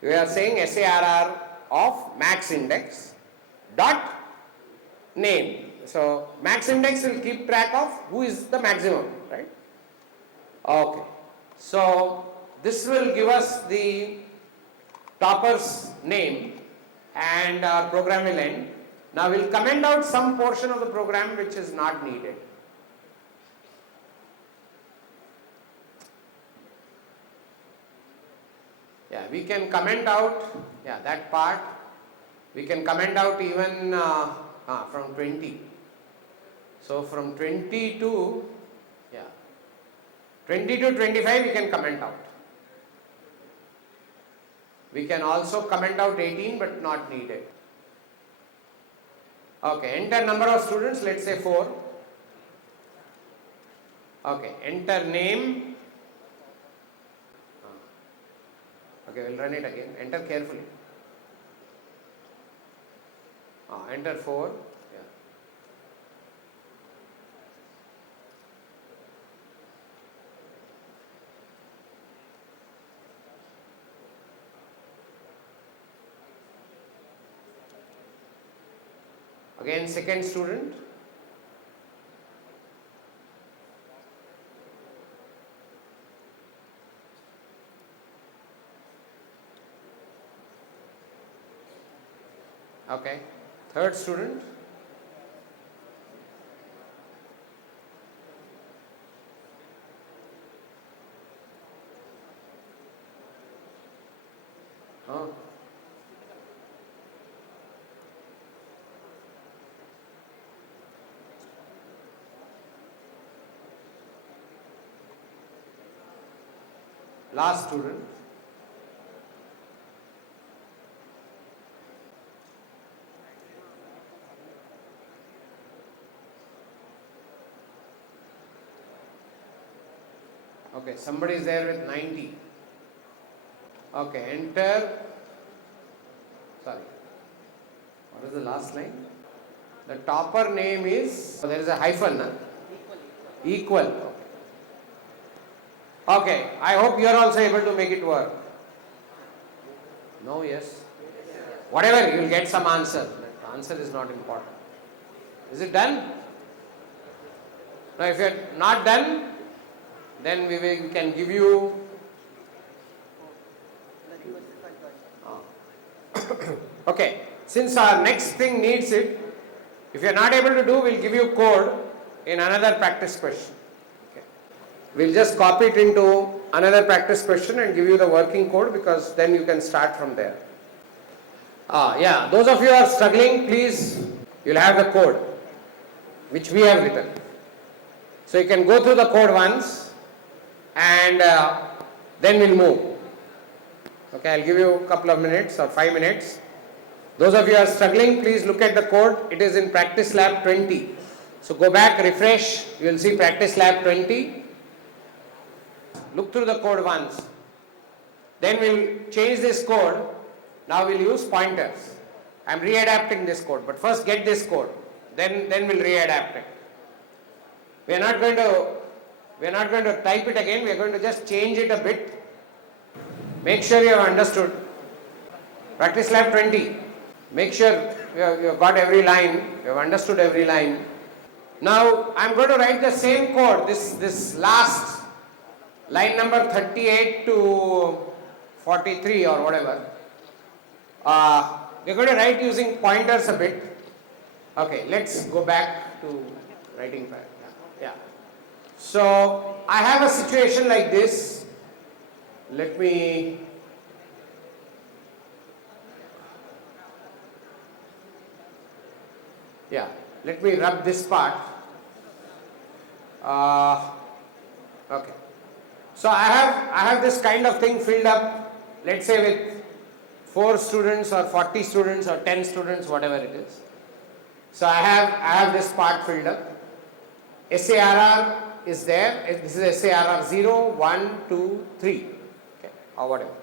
We are saying SARR of max index dot name. So max index will keep track of who is the maximum, right? Okay. So this will give us the topper's name and our program will end. Now we'll comment out some portion of the program which is not needed. Yeah, we can comment out, yeah, that part. We can comment out even from 20. So from 20 to, yeah, 20 to 25 we can comment out. We can also comment out 18 but not needed. Okay, enter number of students, let's say 4. Okay, enter name. Okay, we'll run it again. Enter carefully. Enter 4. Yeah. Again, second student. Okay, third student. Last student. Okay, somebody is there with 90. Okay, enter. Sorry. What is the last line? The topper name is, there is a hyphen. Huh? Equal. Okay, I hope you are also able to make it work. No, yes. Whatever, you will get some answer. The answer is not important. Is it done? Now, if you are not done, then we can give you. Okay, since our next thing needs it, if you are not able to do, we will give you code in another practice question. Okay. We will just copy it into another practice question and give you the working code, because then you can start from there. Yeah, those of you who are struggling, please, you will have the code which we have written. So you can go through the code once and then we'll move. Okay, I'll give you a couple of minutes or 5 minutes. Those of you who are struggling, please look at the code. It is in practice lab 20. So go back, refresh, you will see practice lab 20. Look through the code once. Then we'll change this code. Now we'll use pointers. I'm readapting this code, but first get this code. Then we'll readapt it. We are not going to type it again. We are going to just change it a bit. Make sure you have understood. Practice lab 20. Make sure you have got every line. You have understood every line. Now I'm going to write the same code. This last line number 38 to 43 or whatever. We're going to write using pointers a bit. Okay, let's go back to writing. Yeah. So I have a situation like this. Let me rub this part. Okay. So I have this kind of thing filled up, let's say with 4 students or 40 students or 10 students, whatever it is. So I have this part filled up. SARR is there. This is SARR 0, 1, 2, 3, okay, or whatever.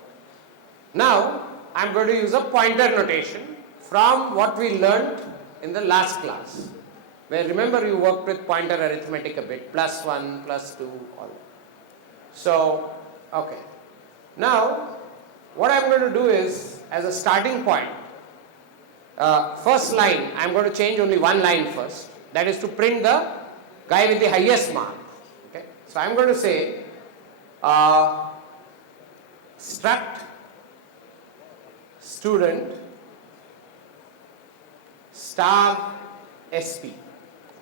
Now I am going to use a pointer notation from what we learnt in the last class, where remember you worked with pointer arithmetic a bit, +1, +2, all. So okay. Now, what I'm going to do is, as a starting point, first line, I'm going to change only one line first. That is to print the guy with the highest mark. Okay? So I'm going to say struct student star SP.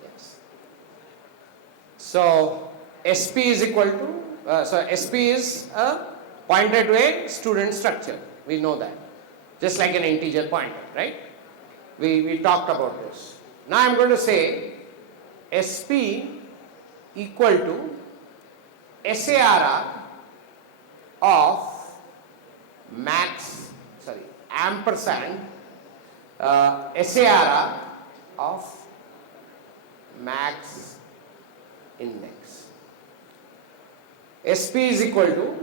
Yes. So SP is equal to, SP is a pointer to a student structure. We know that. Just like an integer pointer, right? We talked about this. Now I'm going to say SP equal to SARR of ampersand SARR of max index. SP is equal to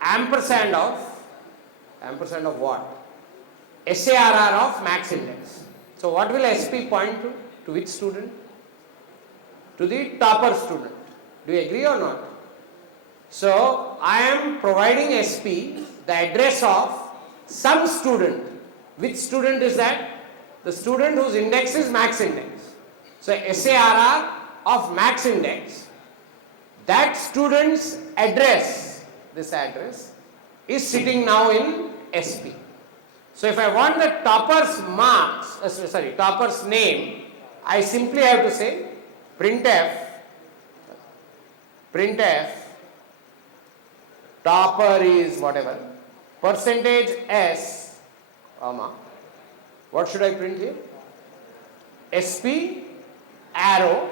ampersand of what? SARR of max index. So what will SP point to? To which student? To the topper student. Do you agree or not? So I am providing SP the address of some student. Which student is that? The student whose index is max index. So SARR of max index, that student's address, this address, is sitting now in SP. So if I want the topper's marks, topper's name, I simply have to say printf topper is whatever, percentage S, what should I print here? SP arrow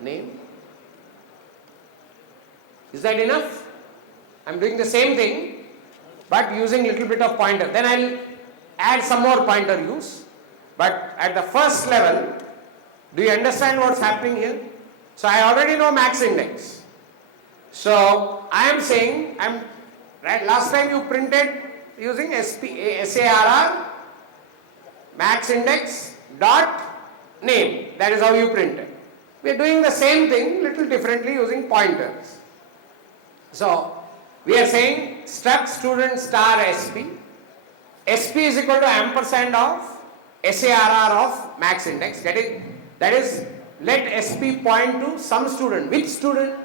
name. Is that enough? I am doing the same thing but using little bit of pointer. Then I will add some more pointer use. But at the first level, do you understand what's happening here? So I already know max index. So I am saying, last time you printed using SARR max index dot name. That is how you printed. We are doing the same thing little differently using pointers. So we are saying struct student star SP. SP is equal to ampersand of SARR of max index. That is let SP point to some student. Which student?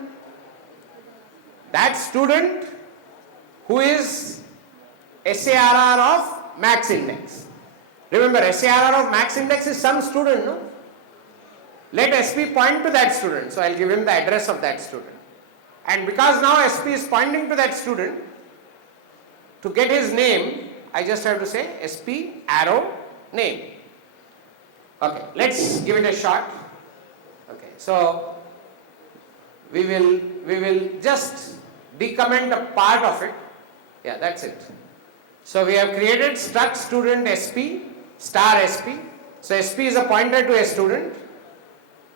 That student who is SARR of max index. Remember, SARR of max index is some student, no? Let SP point to that student. So I will give him the address of that student. And because now SP is pointing to that student, to get his name, I just have to say SP arrow name. Okay, let's give it a shot. Okay, so we will just decomment a part of it. Yeah, that's it. So we have created struct student SP star SP. So SP is a pointer to a student.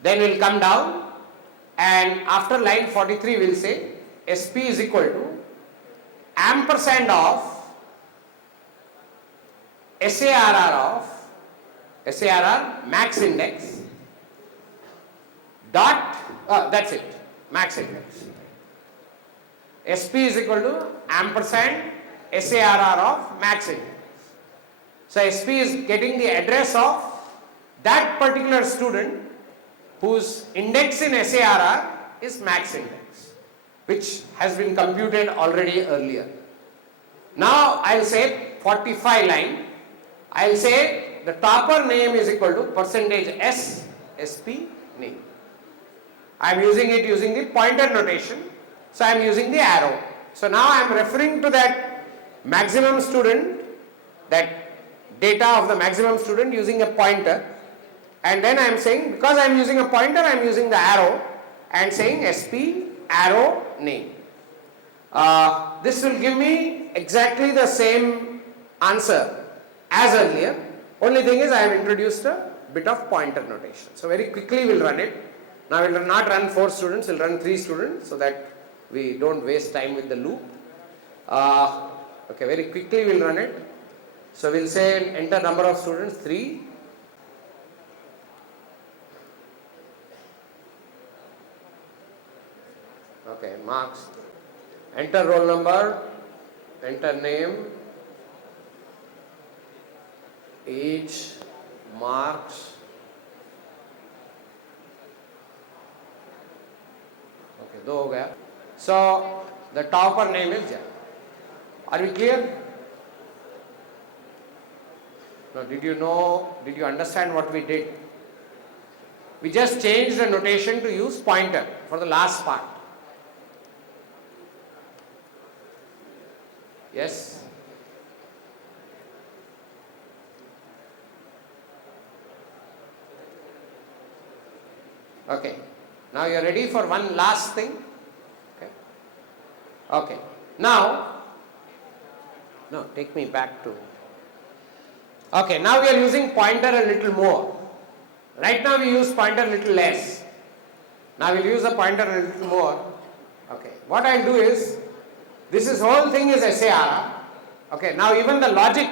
Then we'll come down and after line 43 we'll say SP is equal to ampersand of SARR max index dot, that's it, max index. SP is equal to ampersand SARR of max index. So SP is getting the address of that particular student whose index in SARR is max index, which has been computed already earlier. Now I will say 45 line, I will say the topper name is equal to percentage S SP name. I am using it using the pointer notation, so I am using the arrow. So now I am referring to that maximum student, that data of the maximum student using a pointer, and then I am saying, because I am using a pointer, I am using the arrow and saying SP arrow name. This will give me exactly the same answer as earlier. Only thing is I have introduced a bit of pointer notation. So very quickly we will run it. Now we will not run 4 students, we will run 3 students so that we don't waste time with the loop. Okay, very quickly we will run it. So we will say enter number of students 3. Okay, marks. Enter roll number enter name, age, marks. Okay, दो हो गया. So the topper name is Jack. Are we clear? Now, did you understand what we did? We just changed the notation to use pointer for the last part. Yes? Okay. Now you are ready for one last thing? Okay. Okay. Now, no, take me back to. Okay, now we are using pointer a little more. Right now we use pointer a little less. Now we'll use the pointer a little more. Okay, what I'll do is, this whole thing is SAR. Okay, now even the logic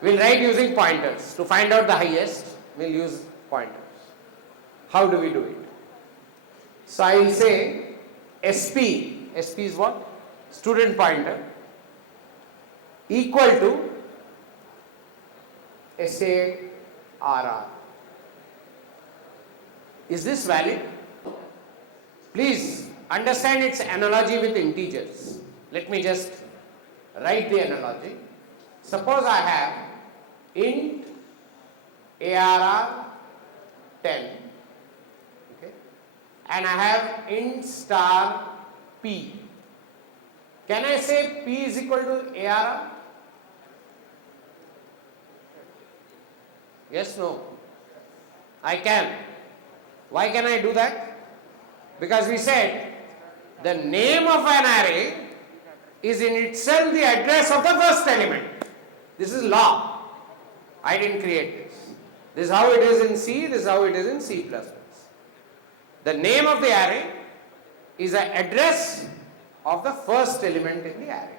we'll write using pointers. To find out the highest, we'll use pointers. How do we do it? So I will say SP is what? Student pointer, equal to SARR. Is this valid? Please understand its analogy with integers. Let me just write the analogy. Suppose I have int ARR 10, okay, and I have int star P. Can I say P is equal to ARR? Yes, no? I can. Why can I do that? Because we said the name of an array is in itself the address of the first element. This is law. I didn't create this. This is how it is in C, this is how it is in C++. The name of the array is the address of the first element in the array.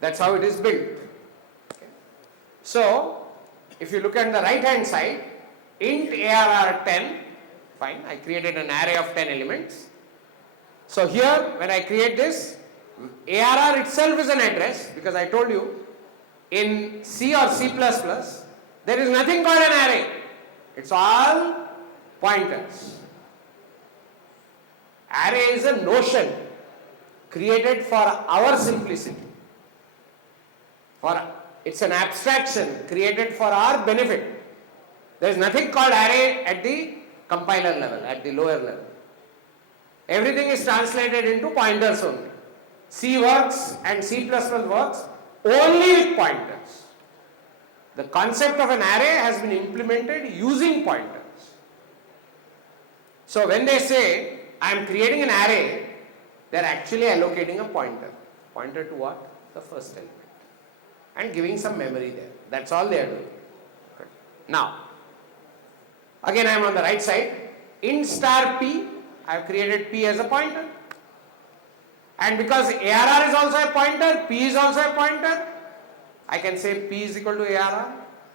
That's how it is built. Okay. So, if you look at the right hand side, int ARR 10, fine, I created an array of 10 elements. So here, when I create this, ARR itself is an address, because I told you, in C or C++, there is nothing called an array. It's all pointers. Array is a notion created for our simplicity. It's an abstraction created for our benefit. There is nothing called array at the compiler level, at the lower level. Everything is translated into pointers only. C works and C++ works only with pointers. The concept of an array has been implemented using pointers. So when they say, I am creating an array, they are actually allocating a pointer. Pointer to what? The first element. And giving some memory there. That's all they are doing. Okay. Now, again I am on the right side. Int star P, I have created P as a pointer. And because ARR is also a pointer, P is also a pointer, I can say P is equal to ARR.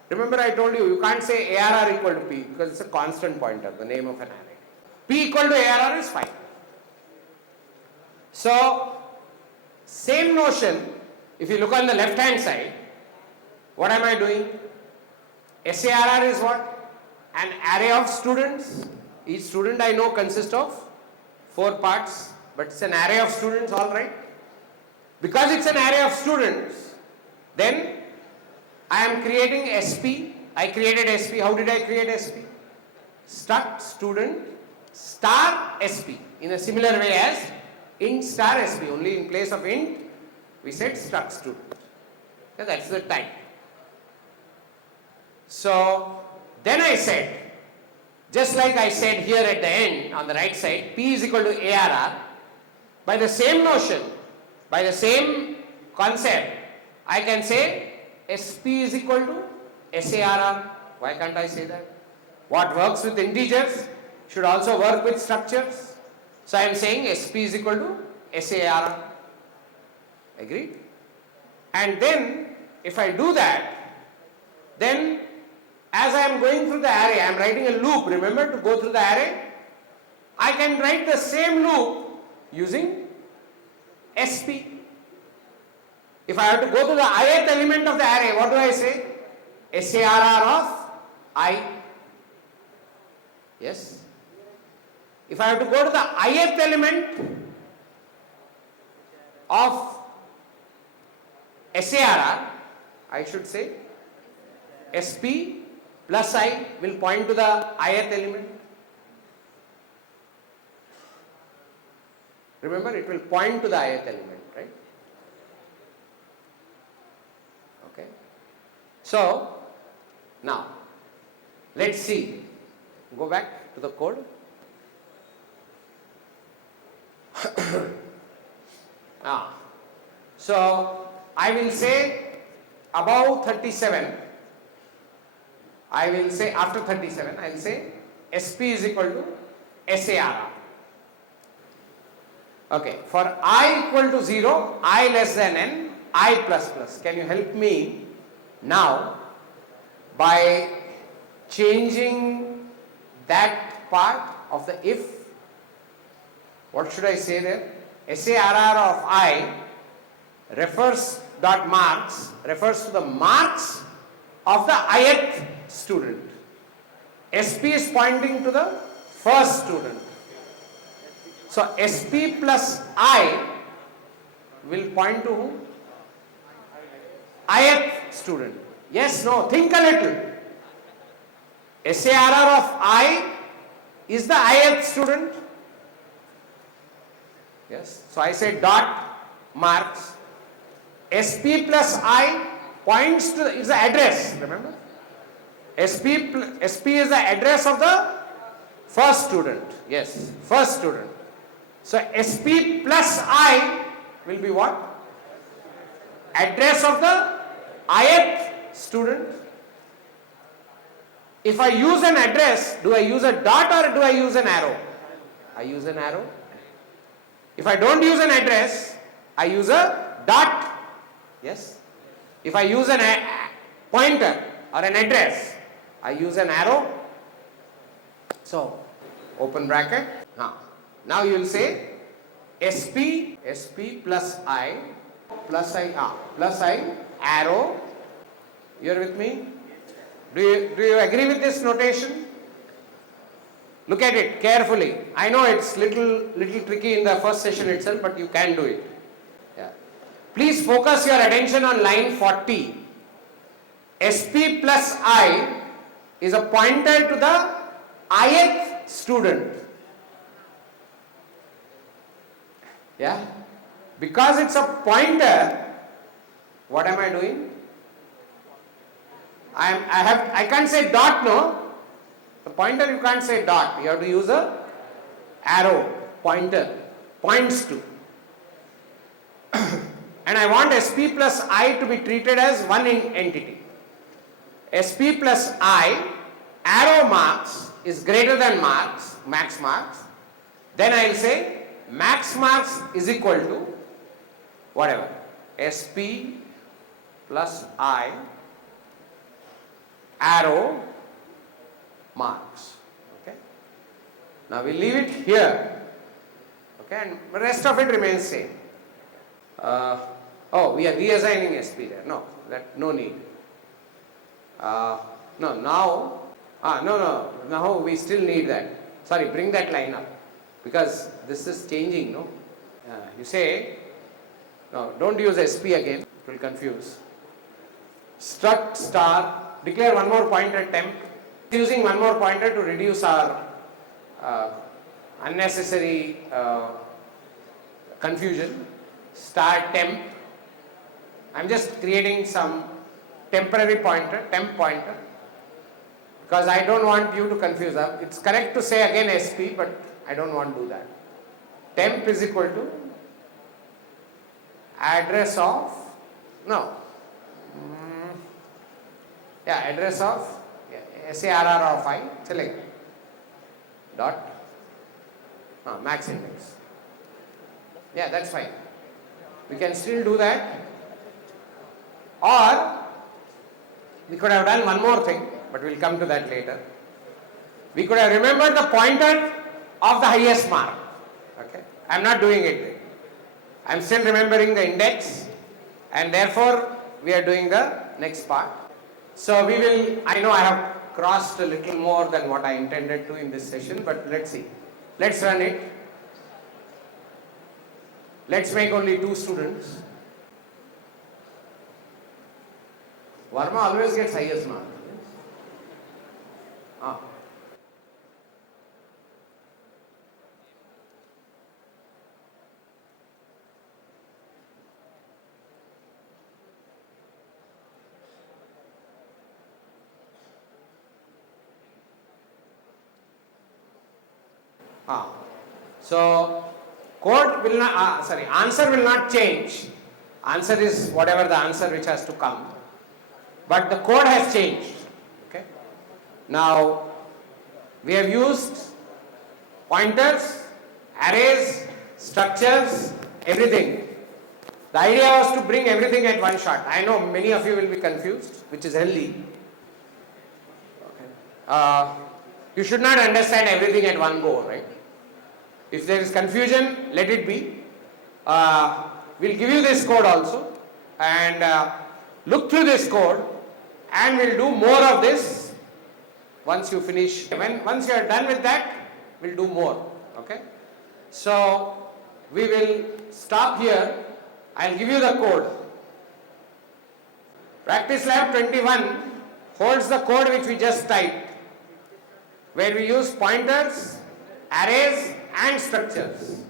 Remember I told you, you can't say ARR equal to P because it's a constant pointer, the name of an array. P equal to ARR is fine. So, same notion, if you look on the left hand side, what am I doing? SARR is what? An array of students. Each student I know consists of 4 parts, but it's an array of students, alright. Because it's an array of students, then I am creating SP. I created SP. How did I create SP? Struct student star SP in a similar way as int star SP. Only in place of int, we said struct student. Okay, that's the type. So then I said, just like I said here at the end on the right side, P is equal to ARR. By the same notion, by the same concept, I can say SP is equal to SARR. Why can't I say that? What works with integers should also work with structures. So I am saying SP is equal to SARR. Agreed? And then if I do that, then as I am going through the array, I am writing a loop, remember, to go through the array. I can write the same loop using SP. If I have to go to the ith element of the array, what do I say? SARR of I. Yes. If I have to go to the ith element of SARR, I should say SP plus I will point to the ith element. Remember, it will point to the ith element, right? Okay. So, now, let's see. Go back to the code. So, I will say above 37, I will say after 37, I will say SP is equal to SARR. Okay, for I equal to 0, I less than n, I plus plus. Can you help me now by changing that part of the if? What should I say there? SARR of I refers to the marks of the ith student. SP is pointing to the first student. So SP plus I will point to who? Ith student. Yes, no, think a little. SARR of I is the ith student. Yes, so I say dot marks. SP plus I points to is the address, remember? SP is the address of the first student. Yes, first student. So SP plus I will be what? Address of the ith student. If I use an address, do I use a dot or do I use an arrow? I use an arrow. If I don't use an address, I use a dot. Yes. If I use an pointer or an address, I use an arrow. So, open bracket. Now you will say SP plus I arrow. You are with me? Do you agree with this notation? Look at it carefully. I know it's little tricky in the first session itself, but you can do it. Yeah. Please focus your attention on line 40. SP plus I is a pointer to the ith student. Yeah? Because it's a pointer, what am I doing? I can't say dot, no. The pointer you can't say dot. You have to use a arrow, pointer, points to. And I want SP plus I to be treated as one entity. SP plus I, arrow marks is greater than marks, max marks. Then I will say max marks is equal to whatever, SP plus I, arrow marks. Okay. Now we leave it here. Okay, and the rest of it remains same. We are reassigning SP there. No, no need. Now we still need that. Sorry, bring that line up because this is changing. No, you say no. Don't use SP again. It will confuse. Struct star. Declare one more pointer temp. Using one more pointer to reduce our unnecessary confusion. Star temp. I'm just creating some temporary pointer, temp pointer, because I don't want you to confuse. It's correct to say again SP, but I don't want to do that. Temp is equal to address of, address of SARR of I, select dot max index. Yeah, that's fine. We can still do that. Or we could have done one more thing, but we'll come to that later. We could have remembered the pointer of the highest mark. Okay, I'm not doing it. I'm still remembering the index and therefore we are doing the next part. So we will, I know I have crossed a little more than what I intended to in this session, but let's see. Let's run it. Let's make only 2 students. Varma always gets highest mark. So code will not, answer will not change. Answer is whatever the answer which has to come. But the code has changed. Okay. Now we have used pointers, arrays, structures, everything. The idea was to bring everything at one shot. I know many of you will be confused, which is healthy. Okay. You should not understand everything at one go, right? If there is confusion, let it be. We'll give you this code also, and look through this code, and we'll do more of this once you finish. Once you are done with that, we'll do more. Okay? So we will stop here. I'll give you the code. Practice Lab 21 holds the code which we just typed, where we use pointers, arrays and structures.